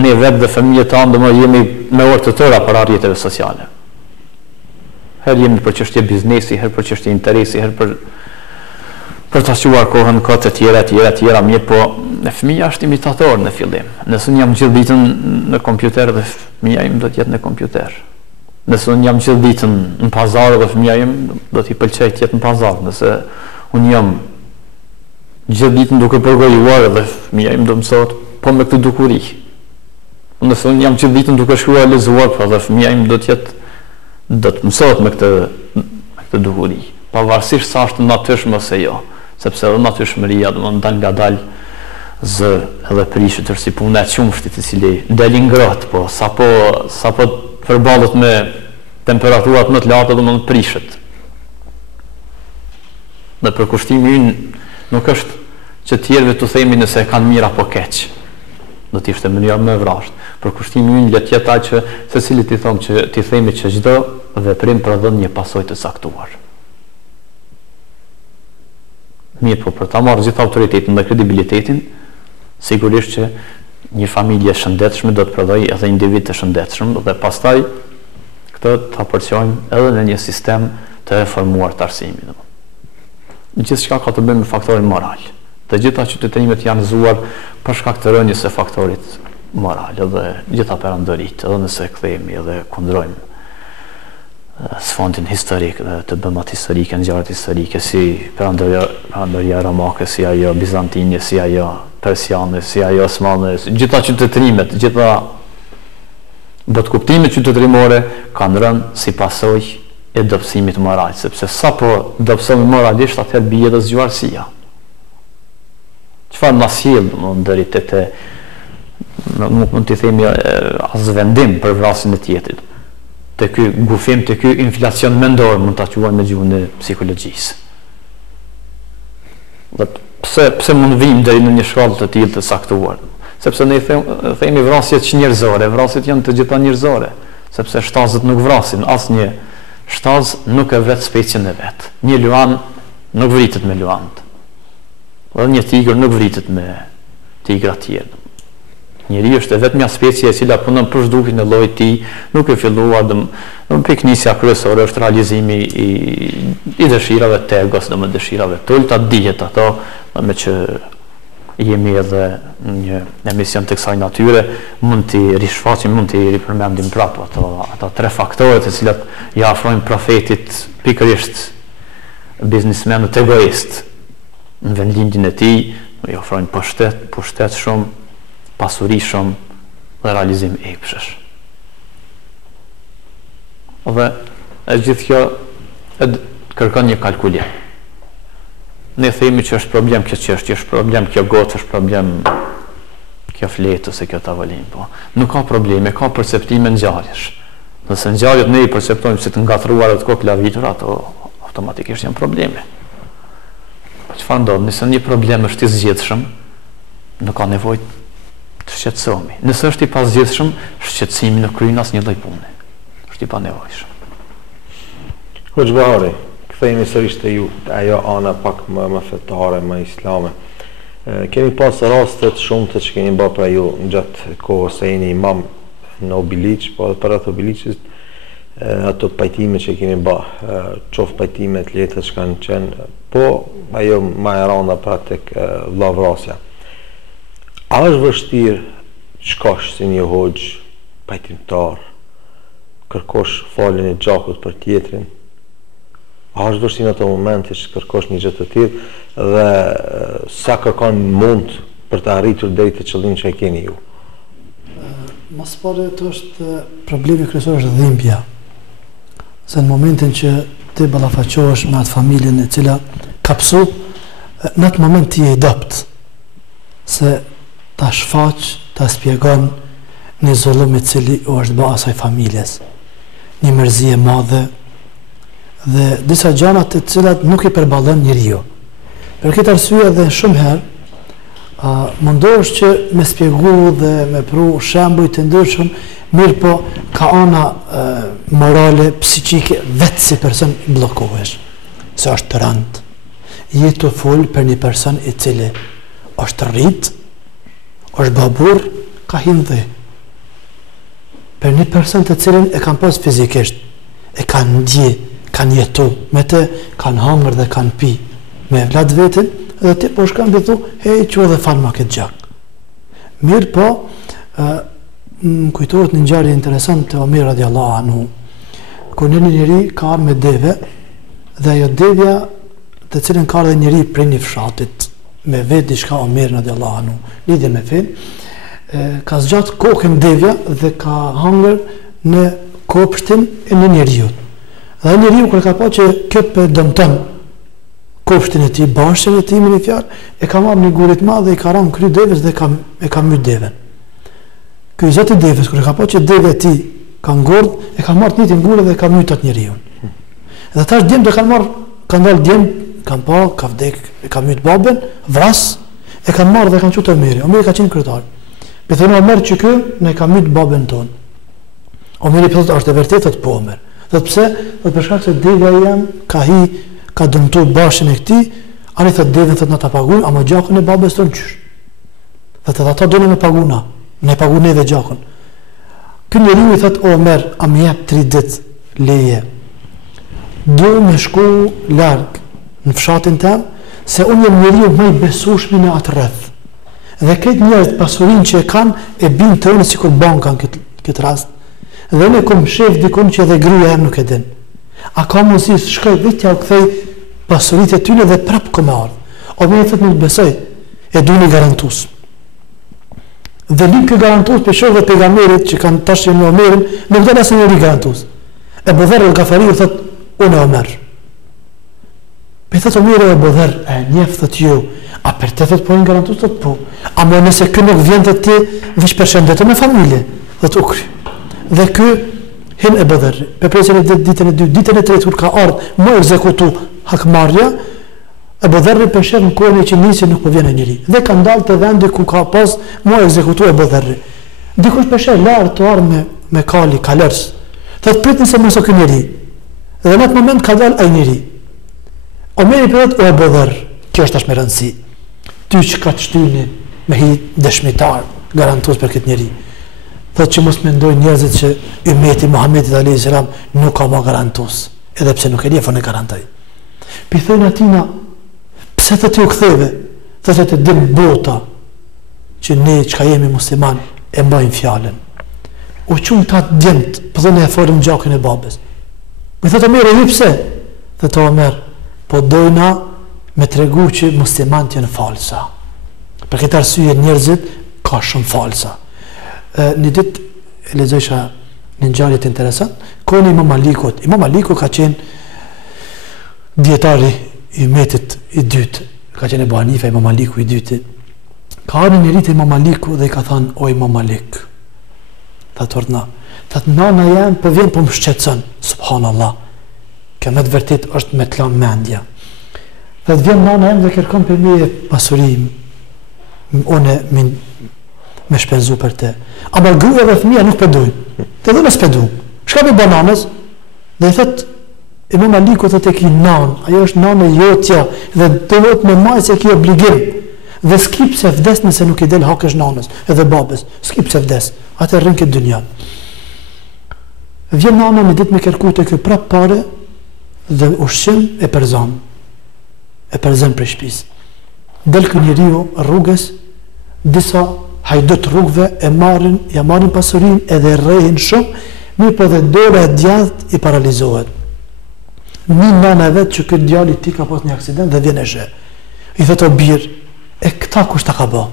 ne vetë dhe fëmijët tanë do më jemi me orë të tëra para rrjeteve sociale. Herë jemi për çështje biznesi, herë për çështje interesi, herë për të shuar kohën këtë të tjera, mirë, po fëmija është imitator në fillim. Nëse unë jam gjithë ditën në kompjuter dhe fëmija im do të jetë në kompjuter. Nëse unë jam gjithë ditën në pazar dhe fëmija im do t'i pëlqej të jetë në pazar. Nëse unë jam gjithë ditën duke përgojuar dhe fëmija im do mësot po me këtë dukuri. Nëse unë jam gjithë ditën duke shkruar e lexuar, po dhe fëmija im do të mësot me këtë dukuri. Pavarësisht sa është natyrshme ose jo. Sepse edhe natyrshmëria do të dalë ngadalë zë edhe prishet si puna e qumshtit i cili dalin ngrohtë, po sapo përballet me temperaturat më të larta do të prishet. Dhe përkushtimi ynë nuk është që tjerëve të themi nëse kanë mirë apo keq. Do të ishte mënyra më e vrashtë. Përkushtimi ynë le të jetë që secili ti thon që ti themi që çdo veprim prodhon një pasojë të caktuar. Mirë, po për ta marrë gjithë autoritetin dhe kredibilitetin, sigurisht që një familje shëndetshme do të prodhojë edhe individ të shëndetshëm dhe pastaj këtë ta përqojmë edhe në një sistem të reformuar të arsimit. Gjithçka ka të bëjë me faktorin moral. Të gjitha qytetërimet janë zuar për shkak të rënies së faktorit moral dhe gjitha perandoritë, edhe nëse kthehemi edhe kundrojmë sfondin historik dhe të bëmat historike, ngjarjet historike, si perandoria romake, si ajo bizantine, si ajo persiane, si ajo osmane, gjitha qytetërimet, gjitha botkuptimet qytetërimore kanë rënë si pasojë e dobësimit moral, sepse sa po dobësohemi moralisht, atëherë bie edhe zgjuarësia. Çfarë na sjell deri te nuk mund të themi as vendim për vrasjen e tjetrit. Të ky gufim, të ky inflacion mendor mund ta quajmë me gjuhën e psikologjisë. Dhe pse mund vim deri në një shkallë të tillë të saktuar? Sepse ne themi vrasjet njerëzore, vrasjet janë të gjitha njerëzore, sepse shtazët nuk vrasin, asnjë shtaz nuk e vret specien e vet. Një luan nuk vritet me luant. Dhe një tigër nuk vritet me tigra të tjerë. Njeri është e vetmja specie e cila punon për zhdukjen e llojit të tij, nuk e fillua piknisja kryesore është realizimi i dëshirave të egos, dhe dëshirave të ulta, dihet ato, me që jemi edhe një emision të kësaj natyre, mund t'i rishfaqim, mund t'i ripërmendim prapë ato tre faktore të cilat ja afrojnë profetit pikërisht biznismenët egoist në vendlindjen e tij, i ofrojnë pushtet shumë, pasuri shumë dhe realizim epshesh. Dhe e gjithë kjo kërkon një kalkulim. Ne themi që është problem kjo çështje, është problem kjo gocë, është problem kjo fletë ose kjo tavolin, po. Nuk ka probleme, ka perceptime ngjarjesh. Nëse ngjarjet ne i perceptojmë si të ngatruara të koklavitur, ato automatikisht janë probleme. Çfarë ndodh? Nëse një problem është i zgjedhshëm, nuk ka nevojë të shqetësohemi. Nëse është i pazgjedhshëm, shqetësimi nuk kryen asnjë lloj pune. Është i panevojshëm. Hoxh Bahari, kthehemi sërish te ju, ajo ana pak më fetare, më islame. Kemi pas raste të shumta që keni bërë pra ju gjatë kohës se jeni imam në Obiliq, po edhe për atë Obiliqit, ato pajtime që keni bërë, qoftë pajtime të lehta që kanë qenë, po ajo më e rënda pra tek vllavrasja. A është vështirë shkosh si një hoxh pajtimtar, kërkosh faljen e gjakut për tjetrin? A është vështirë në ato momente që kërkosh një gjë të tillë dhe sa kërkon mund për të arritur deri te qëllimi që e keni ju? Mas pare të është problemi kryesor është dhimbja. Se në momentin që ti ballafaqohesh me atë familjen e cila ka psu, në atë moment ti je i dopt. Se ta shfaq, ta spjegon një zullum i cili u është bë asaj familjes. Një mërzi e madhe dhe disa gjëra të cilat nuk i përballon njeriu. Për këtë arsye dhe shumë herë mundohesh që me spjegu dhe me pru shembuj të ndryshëm, mirë po ka ana morale, psiqike, vetë si person bllokohesh. Se është të rënd. Je të fol për një person i cili është rrit, është babur, ka hindhe. Për një person të cilin e kanë pas fizikisht, e kanë ndje, kanë jetu, me të kanë hangër dhe kanë pi, me vlad vetin, dhe ti po shkan dhe thu, hej, që edhe falë ma këtë gjak. Mirë po, më kujtohet një ngjarje interesant të Omer radiallahu anhu, ku një njeri ka arë me deve, dhe ajo devja të cilin ka arë dhe njeri prej një fshatit, me vetë diçka Omer radiallahu anhu, lidhje me fen, ka zgjatë kokën devja dhe ka hangër në kopshtin e një njeriut. Dhe njeriu kur ka pa që kjo për dëmton kopshtin e tij, bashkën e tij me një fjalë, e ka marrë një gurit madh dhe i ka rënë kry devës dhe e ka myt devën. Ky zoti devës kur e ka pa që deva e tij ka ngordh, e ka marrë nitin gurë dhe e ka myt atë njeriu. Dhe tash djem do kanë marrë, kanë dalë djem, kanë pa, ka vdek, e ka myt babën, vras, e kanë marrë dhe kanë çuar Omeri. Omeri ka qenë kryetar. Me thonë Omer që ky ne ka myt babën ton. Omeri thotë është e vërtetë të po Omer. Thotë pse? Thotë për shkak se deva jam ka dëmtu bashkën e këtij, ani thotë devën thotë na ta paguajmë, ama gjakun e babës tonë qysh. Thotë ata donë me paguna, ne paguajmë edhe gjakun. Ky njeriu i thotë Omer, a më jep 3 ditë leje. Do me shku larg në fshatin tim, se unë jam njeriu më i besueshëm në atë rreth. Dhe këtë njerëz pasurinë që e kanë e bin tonë sikur banka në këtë rast. Dhe ne kom shef dikun që edhe gruaja nuk e din. A ka mundësi të shkoj vetja u kthej pasuritë e tyre dhe prap kom ardh. O më thotë nuk besoj, e duani garantues. Dhe lim kë garantues për shokët e pejgamberit që kanë tash në Omerin, nuk do asnjë njeri garantues. E Budher al-Ghafari thotë unë Omer. Për thotë Omeri e Budher, e njeh thotë ju, a për të thotë po një garantues thotë po. A më nëse kë nuk vjen te ti, veç përshëndetë me familje, thotë ukri. Dhe kë hin e Budher, për presën e ditën e dytë, ditën e tretë kur ka ardhur, më ekzekutu hakmarrja, e Budher për shkak në kohën që nisi nuk po vjen njëri. Dhe ka ndalë te vendi ku ka pas më ekzekutu e Budher. Dikush për shkak lart të ardhur me kali, kalers. Thotë pritni se mos o ky njeri. Dhe në atë moment ka dalë ai njeri. Omeri thotë o Budher, kjo është tash me rëndësi. Ty që ka të shtyni me hi dëshmitar, garantues për këtë njeri. Thotë që mos mendoj njerëzit që ummeti Muhamedit alayhis salam nuk ka më garantues, edhe pse nuk e di fonë garantoj. Pi thënë atina, pse të ti u ktheve? Thotë të dim bota që ne çka jemi musliman e mbajmë fjalën. U çum ta djemt, po thonë e folim gjakun e babës. Mi thotë Omer, e pse? Thotë Omer, po dojna me tregu që muslimanët janë falsa. Për këtë arsye njerëzit ka shumë falsa. Një ditë e lexoisha një ngjarje të interesant, kohën e Imam Malikut. Imam Maliku ka qenë dietari i umetit i dytë, ka qenë Ebu Hanifa Imam Maliku i dytë. Ka ardhur njëri te Imam Maliku dhe i ka thënë: "O Imam Malik, Thatë nana jam po vjen po më shqetëson, subhanallah. Kjo me të vërtet është me të lanë mendja. Thatë vjen nana jam dhe kërkon për me pasuri, une me shpenzu për te. Ama gruja dhe fëmija nuk përdojnë. Të dhe me spëdu. Shka për bananës? Dhe i thëtë, Imam Maliku thëtë e ki nanë, ajo është nanë e jotja dhe të vëtë me majë se ki obligim. Dhe s'kip se vdes nëse nuk i del hakesh nanës edhe babes. S'kip se vdes. Atë rrën këtë dynja. Vjen nana me ditë me kërku të kjo prap pare dhe ushqim e përzan. E përzan për shpis. Del kë njeriu rrugës, disa hajdut rrugëve ja marrin pasurin edhe rrehin shumë, mirë po dhe dora e djathtë i paralizohet. Një nana e vetë që këtë djali ti ka pas një aksident dhe vjen e zhe. I thëtë o birë, e këta kush ta ka ba?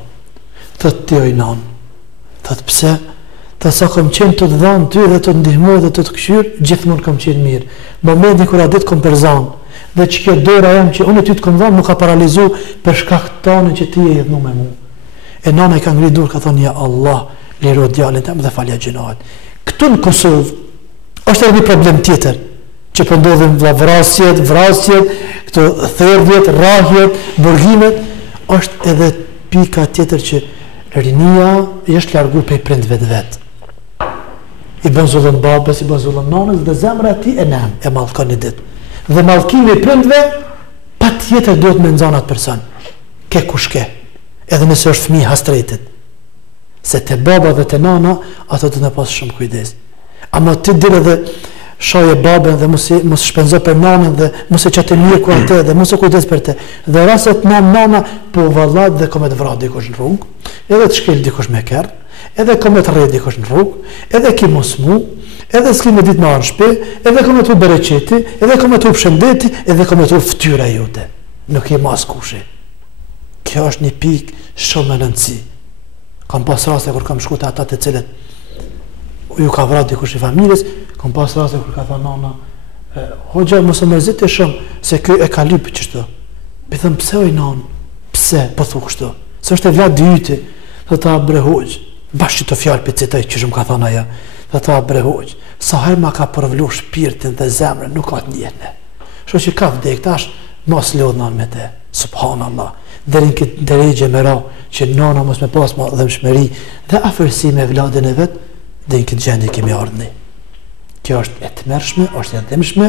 Thëtë ti oj nanë. Thëtë pse? Thëtë sa kom qenë të të dhanë ty dhe të të ndihmoj dhe të të këshyrë, gjithmonë kom qenë mirë. Momentin kur a ditë kom përzanë, dhe që kjo dora jam që unë ty të kom dhanë nuk ka paralizu për shkak tonë që ti e jedhnu me mu. E nana i ka ngri dur, ka thonë, ja Allah, liro djalin tem dhe falja gjinohet. Këtu në Kosovë, është edhe një problem tjetër, që pëndodhin vrasjet, këto therdhjet, rahjet, burgimet, është edhe pika tjetër që rinia është largu pe i prindve të vetë. I bën zullën babës, i bën zullën nanës, dhe zemra ti e nem, e malka një ditë. Dhe malkimi i prindve, pa tjetër duhet me nëzanat person. Ke kushke. Edhe nëse është fëmijë hastretit. Se te baba dhe te nana, ato të në pasë shumë kujdes. Ama ti dire dhe shaje babën dhe mos shpenzo për nanën dhe mos e qatë mirë ku atë dhe mos e kujdes për te. Dhe raset nana po vallat dhe komet vra dikush në rrugë, edhe të shkel dikush me kërë, edhe komet rrej dikush në rrugë, edhe ki mos mu, edhe s'ki me dit me arë shpe, edhe komet u bereqeti, edhe komet u pshëndeti, edhe komet u ftyra jote. Nuk je mas kushi. Kjo është një pikë shumë e rëndësi. Kam pas raste kur kam shku te ata të cilët ju ka vrat dikush i familjes, kam pas raste kur ka thënë nana, hoxha mos e mërzit e shumë se kjo e ka lypë qështu. Bi thëmë pse oj nanë, pse po thu kështu, se është e vlad dyti, dhe ta bre hoxh, bashkë të fjallë për citoj që shumë ka thënë aja, dhe ta bre hoxh, sa herë ma ka përvlu shpirtin dhe zemrën, nuk ka të njene. Shko që ka vdek, tash mos lodhnan me te, subhanallah. Dherin këtë dërejgje me ra që nana mos me pas ma dhëmshmëri dhe afërsi me vladin e vetë, dhe në këtë gjendje kemi ardhni. Kjo është e të mërshme, është e dhëmshme,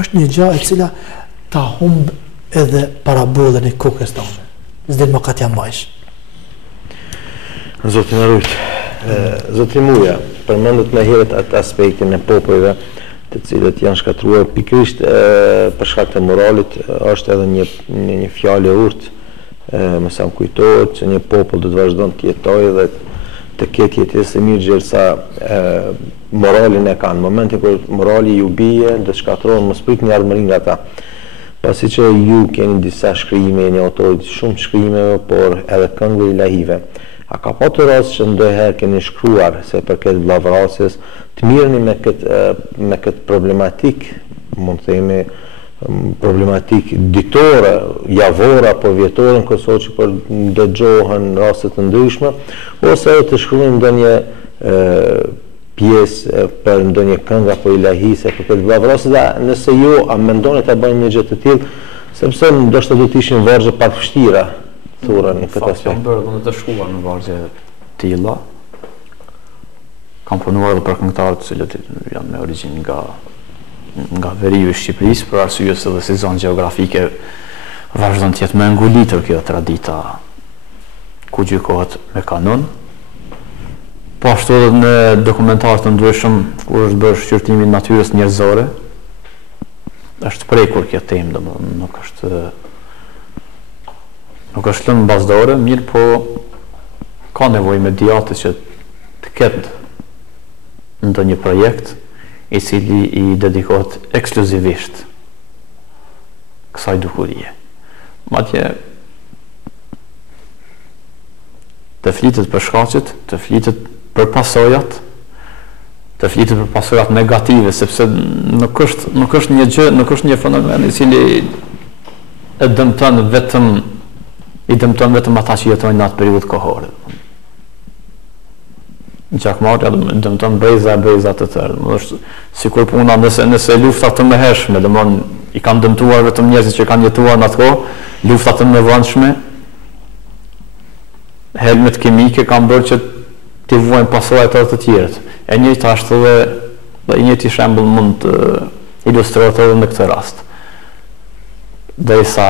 është një gja e cila ta humbë edhe parabollën e kokës tonë. Zdin më katë jam bajsh. Zotin Arujt, Zotin Muja, përmendët me heret atë aspektin e popojve të cilët janë shkatruar pikrisht për shkak të moralit, është edhe një fjalë e urtë. Mësa më kujtohet që një popull do të vazhdon të jetojë dhe të ketë jetesë mirë gjithsa moralin e kanë. Në momentin kur morali ju bie, do të shkatërrohen, mos pritni ardhmërinë nga ata. Pasi që ju keni disa shkrime, një autor shumë shkrimeve, por edhe këngëve ilahive. A ka patur rast që ndonjëherë keni shkruar se për këtë vllavrasjes të mirëni me këtë problematik, mund të themi problematik ditore, javore apo vjetore në Kosovë që për dëgjohen raste të ndryshme, ose të shkruajmë ndonjë pjesë për ndonjë këngë apo ilahise për këtë vllavrasje, dhe nëse ju a mendoni ta bëjmë një gjë të tillë, sepse ndoshta do të ishin vargje pak vështira thurën në këtë aspekt. Kam bërë të shkuar në vargje të tilla. Kam punuar edhe për këngëtarë të cilët janë me origjinë nga veriu i Shqipërisë, për arsye se dhe si zonë gjeografike vazhdon të jetë më ngulitër kjo tradita ku gjykohet me kanon. Po ashtu edhe në dokumentarë të ndryshëm kur është bërë shqyrtimi i natyrës njerëzore, është prekur kjo temë, domethënë nuk është lënë bazdore, mirë po ka nevojë mediate që të ketë ndonjë projekt i cili i dedikohet ekskluzivisht kësaj dukurie. Madje të flitet për shkaqet, të flitet për pasojat, të flitet për pasojat negative, sepse nuk është një gjë, nuk është një fenomen i cili i dëmton vetëm ata që jetojnë në atë periudhë kohore. Në Gjakmarrja dëmton breza të tërë. Është sikur puna nëse lufta të mëhershme, domthonë i kanë dëmtuar vetëm njerëzit që kanë jetuar në atë kohë, lufta të mëvonshme, helmet kimike kanë bërë që t'i vuajnë pasojat të tjerët. E njëjta ashtu dhe i njëjti shembull mund të ilustrohet edhe në këtë rast. Derisa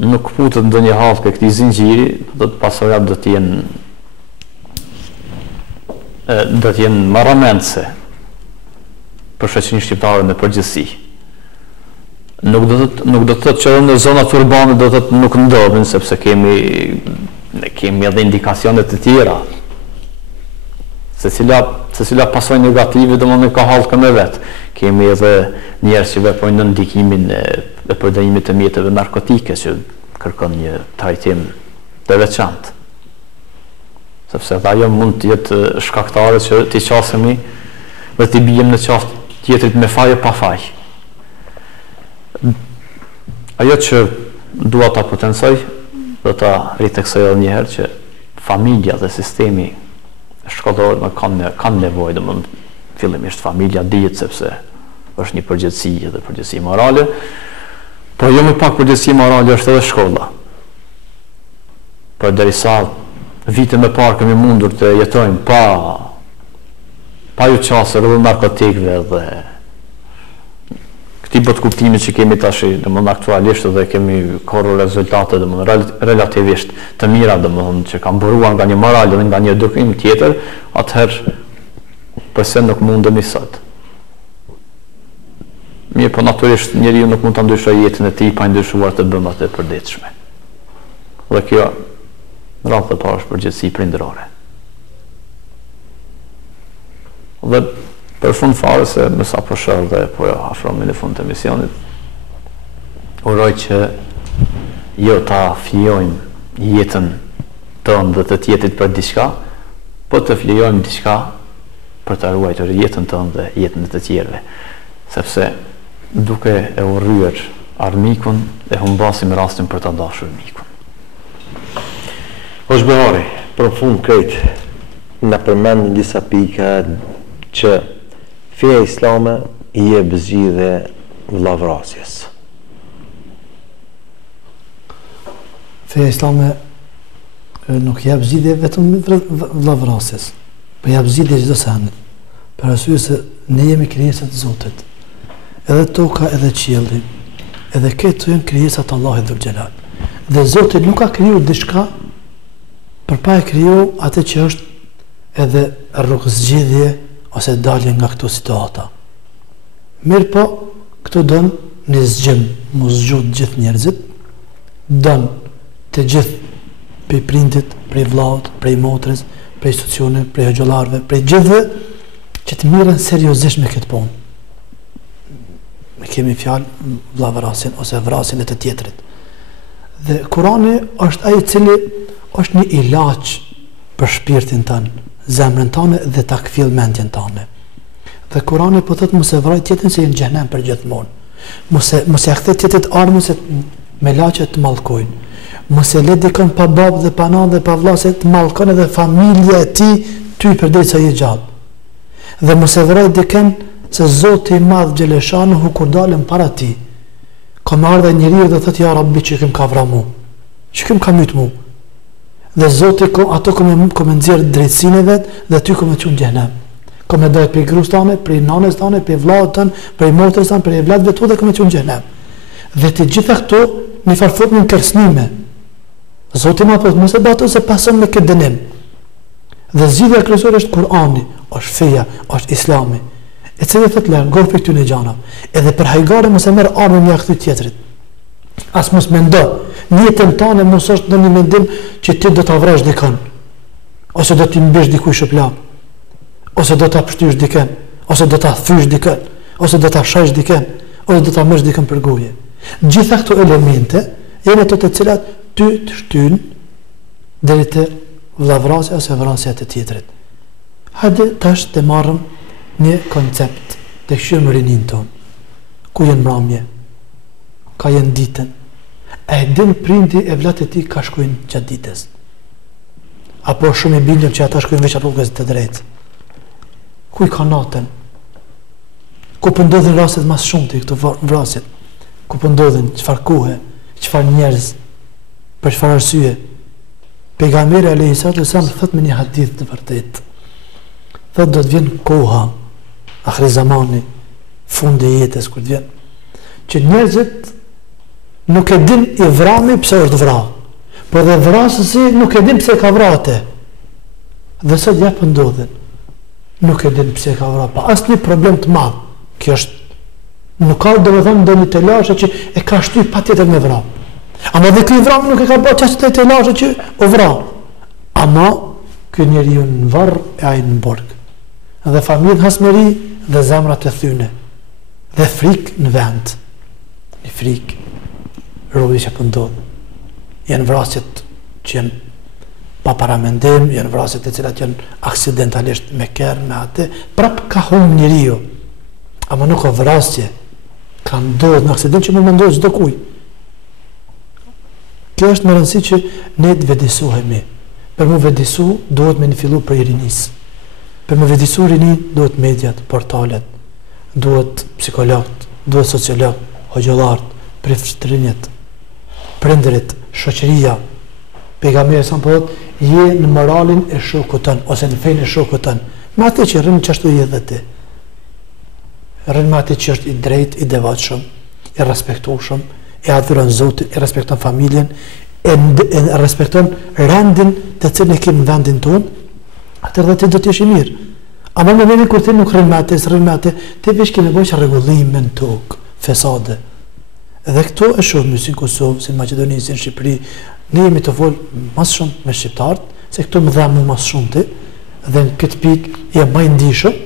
nuk futet ndonjë hall për këtij zinxhiri, do të pasojat do të jenë marramendse për shoqërinë shqiptare në përgjithësi. Nuk do të thotë që në zonat urbane do të thotë nuk ndodhin, sepse kemi edhe indikacione të tjera. Secila pasojë negative domosdoshmë ka hallkën e vet. Kemi edhe njerëz që veprojnë në ndikimin e përdorimit të mjeteve narkotike që kërkon një trajtim të veçantë. Sepse ajo mund të jetë shkaktare që t'i qasemi dhe t'i bijem në qastë tjetrit me faj e pa faj. Ajo që dua ta potencoj dhe ta riteksoj edhe njëherë që familja dhe sistemi shkollor kanë nevojë, domethënë fillimisht familja dihet sepse është një përgjegjësi dhe përgjegjësi morale, por jo më pak përgjegjësi morale është edhe shkolla. Por derisa vite më parë kemi mundur të jetojmë pa ju qasër edhe narkotikëve dhe këtij botë kuptimi që kemi tash, domethënë aktualisht dhe kemi korru rezultate domethënë relativisht të mira, domethënë që kanë mburuar nga një moral dhe nga një edukim tjetër, atëherë pse nuk mundemi sot? Mirë, po natyrisht njeriu nuk mund ta ndryshojë jetën e tij pa ndryshuar të bëmat e përditshme. Dhe kjo rrallë parë është përgjithësi prindërore. Dhe për fund fare, se më sa po shoh dhe po afrohemi në fund të emisionit, uroj që jo ta flijojmë jetën tonë dhe të tjetrit për diçka, po të flijojmë diçka për të ruajtur jetën tonë dhe jetën e të tjerëve. Sepse duke e urryer armikun e humbasim rastin për ta dashur mikun. Hoxh Behari, për fund krejt, në përmend disa pika që feja islame i jep zgjidhje vllavrasjes. Feja islame nuk jep zgjidhje vetëm vllavrasjes, po jep zgjidhje çdo senit. Për arsye se ne jemi krijesa të Zotit. Edhe toka, edhe qielli, edhe këto janë krijesa të Allahut dhul xhelal. Dhe Zoti nuk ka krijuar diçka përpa e kriju atë që është edhe rrugëzgjidhje ose dalje nga këto situata. Mirë po, këto dënë një zgjim, mu zgjut gjithë njerëzit, dënë të gjithë prej prindit, prej vllaut, prej motrës, prej institucione, prej hoxhallarëve, prej gjithëve, që të mirën seriozisht me këtë punë. Me kemi fjalë vllavrasjen ose vrasjen e të tjetrit. Dhe Kurani është ai i cili është një ilaç për shpirtin tonë, zemrën tonë dhe takfil mendjen tonë. Dhe Kurani po thotë mos e vraj tjetrin se në xhenem për gjithmonë. Mos e kthe tjetrit armën se me laçe të mallkojnë. Mos e le dikon pa babë dhe pa nanë dhe pa vëlla se të mallkon edhe familja e tij ty përderisa je gjallë. Dhe mos e vraj dikën se Zoti i Madh Xheleshanu kur dalën para ti. Ka më ardha njeriu dhe thotë ja Rabbi çikim ka vramu. Çikim ka myt mu. Dhe Zoti ato kom nxjerr drejtsinë e vet dhe ty kom e çon xhenem. Kom e daj për gruas tane, për nanës tane, për vllaut tan, për motrës tan, për vllatë tu dhe kom e çon xhenem. Dhe të gjitha këto në farfut në kërcënime. Zoti më thotë mos e bëto se pason me këtë dënim. Dhe zgjidhja kryesore është Kurani, është feja, është Islami. E cili thotë largohu për këtyre gjëra. Edhe për hajgare mos e merr armën ja këtij tjetrit. As mos mendo, në jetën tënde mos është ndonjë mendim që ti do ta vresh dikën, ose do t'i mbesh dikuj shpëlap, ose do ta pshtysh dikën, ose do ta thysh dikën, ose do ta shosh dikën, ose do ta mësh dikën për goje. Gjitha këto elemente janë ato të cilat ty të shtyn deri te vllavrasja ose vrasja të tjetrit. Hajde tash të marrëm një koncept të këshirëm rinin tonë. Ku jenë mramje? Ka jenë ditën? E din prindi e vlat e ti ka shkojnë gjatë ditës? Apo shumë i bindëm që ata shkojnë veç rrugës të drejtë? Ku i ka natën? Ku pëndodhin raset mas shumë të i këto vrasit? Ku pëndodhin, qëfar kuhe, qëfar njerëz, për qëfar arsye? Pejgamberi a.s. thot me një hadith të vërtet. Thot do të vjen koha, akhri zamani, fundi i jetës kur të vjen, që njerëzit nuk e din i vrami pse është vra, por dhe vrasësi nuk e din pse ka vrate. Dhe sot ja pëndodhin, nuk e din pse ka vra, pa asë një problem të madh. Kjo është, nuk ka do me thonë do një telashe që e ka shty pa tjetër me vra. Ama dhe këj vrami nuk e ka bërë qashtë të telashe që o vra. Ama këj njeri ju në varë e ajë në borgë. Dhe familjen hasmeri dhe zemrat të thyne. Dhe frikë në vend. Një frikë. Rovi që pëndodhë. Jenë vrasjet që jenë pa paramendim, jenë vrasjet e cilat jenë aksidentalisht me kërë, me atë. Prap ka hum njeri ju. Ama nuk o vrasje. Ka ndodhë në aksident që më ndodhë çdo kuj. Kjo është më rëndësi që ne të vedisohemi. Per mu vedisu, duhet me një fillu për i rinis. Per mu vedisu rini, duhet mediat, portalet, duhet psikologët, duhet sociologët, hoxhallarët, prifshtrinjet, prindërit, shoqëria. Pejgamberi sa po thotë, je në moralin e shokut tën ose në fenë e shokut tën. Me atë që rrin çashtu je dhe ti. Rrin me atë që është i drejtë, i devotshëm, i respektueshëm, e adhuron Zotin, e respekton familjen, e respekton rendin të cilën e kemi në vendin tonë, atëherë dhe ti do të jesh i mirë. Ama në momentin kur ti nuk rrin me atë, s'rrin me atë, ti veç ke nevojë rregullime në tokë, fesade. Dhe këto e shohim si në Kosovë, si në Maqedoni, si në Shqipëri, ne jemi të folë mas shumë me shqiptarët, se këto më dhamë mas shumë ti, dhe në këtë pikë jam më i ndihshëm,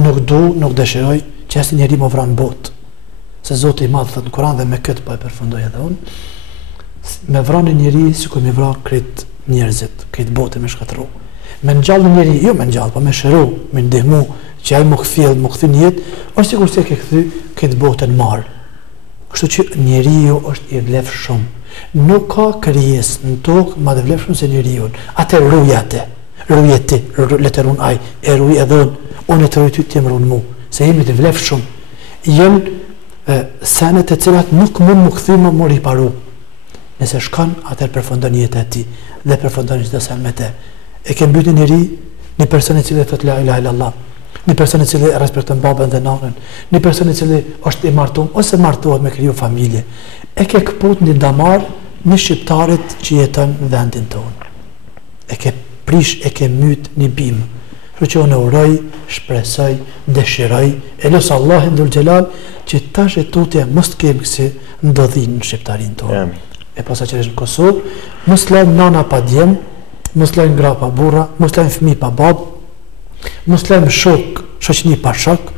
nuk dëshiroj që asnjë njeri më vranë botë. Se Zoti i Madh thot në Kur'an dhe me këtë po e përfundoj edhe unë, me vranë njeri si ku me vranë krejt njerëzit, krejt botë me shkatëru. Me ngjallë njeri, jo me ngjallë, po me shëru, me ndihmu, që ai më kthjell, më kthy në jetë, është sikur se ke kthy këtë botën marr. Kështu që njeriu është i vlefshëm. Nuk ka krijesë në tokë më të vlefshëm se njeriu. Atë ruaj atë. Ruaj ti, letërun ai, e ruaj edhe unë të ruaj ty ti më ruaj mua. Se jemi të vlefshëm. Janë senet e cilat nuk mund më këthy më riparu. Nëse shkan, atër përfundon jetë e ti dhe përfundon çdo sen me te. E ke mbyt njëri, një person i cili thot la ilaha illallah, një person i cili respekton babën dhe nanën, një person i cili është i martuar ose martohet me kriju familje. E ke këput një damar në shqiptarit që jeton në vendin tonë. E ke prish, e ke myt një bimë. Që unë uroj, shpresoj, dëshiroj, e lësë Allah Dhul Gjelal që tash e tutje mos të kemë kësi ndodhin në shqiptarin tonë. E posa që është në Kosovë, mos lajmë nana pa djemë, mos lajmë gra pa burra, mos lajmë fëmi pa babë, mos lajmë shoqni pa shok,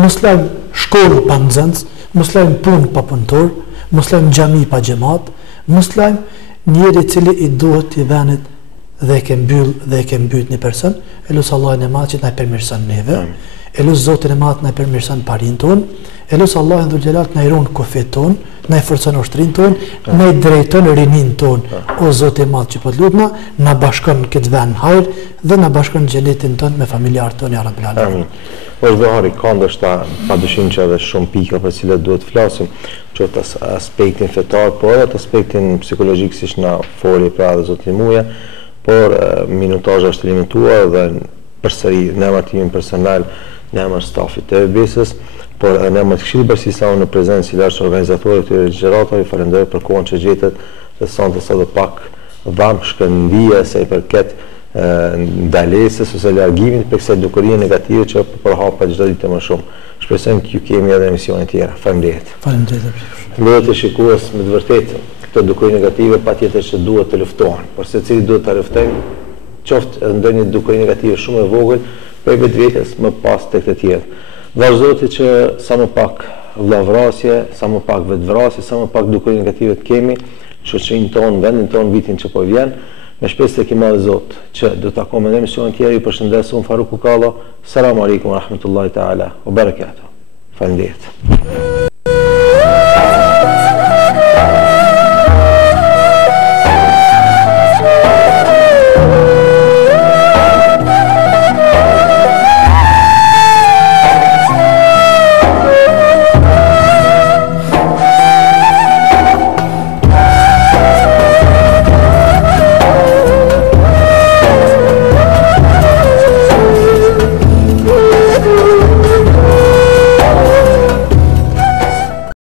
mos lajmë shkollë pa nxënës, mos lajmë punë pa punëtor, mos lajmë xhami pa xhamat, mos lajmë njeri cili i duhet i venit dhe e ke mbyll dhe e ke mbyt një person, e lusë Allahin e Madh që na e përmirëson neve, e lusë Zotin e Madh na e përmirëson parin ton, e lusë Allahin Dhul Gjelal na i ruan kufit ton, na i forcon ushtrin ton, na i drejton rinin ton. O Zoti i Madh që po lutna, na bashkon në këtë vend hajër dhe na bashkon në xhenetin ton me familjarët ton ya Rabbil Alamin. Është dhari, ka ndoshta padyshim që edhe shumë pika për cilat duhet flasim, qoftë aspektin fetar, por edhe aspektin psikologjik siç na foli pra dhe Zoti Muja. Por minutazhi është limituar dhe përsëri në emër tim personal, në emër stafit të besës, por në emër të Këshillit Bashkësisor në prezencë i lartë organizatorit të ligjëratave, falenderoj për kohën që gjetet dhe sonte sa do pak dham shkëndije se i përket ndalesës ose largimit për kësaj dukurie negative që përhapet çdo ditë më shumë. Shpresojmë që ju kemi edhe emisione tjera. Faleminderit. Faleminderit. Faleminderit të shikues me të vërtetë. Këto dukuri negative patjetër që duhet të luftohen, por secili duhet ta luftojmë, qoftë edhe ndonjë dukuri negative shumë e vogël, për vetvetes më pas tek të tjerë. Vazhdojti që sa më pak vllavrasje, sa më pak vetvrasje, sa më pak dukuri negative të kemi, shoqërinë tonë, vendin tonë, vitin që po vjen, Me shpresë tek i madh Zot që do të takojmë në emisionin tjetër. Ju përshëndes unë Faruk Kukalla. Selamun alejkum wa rahmetullahi taala wa barakatuh. Faleminderit.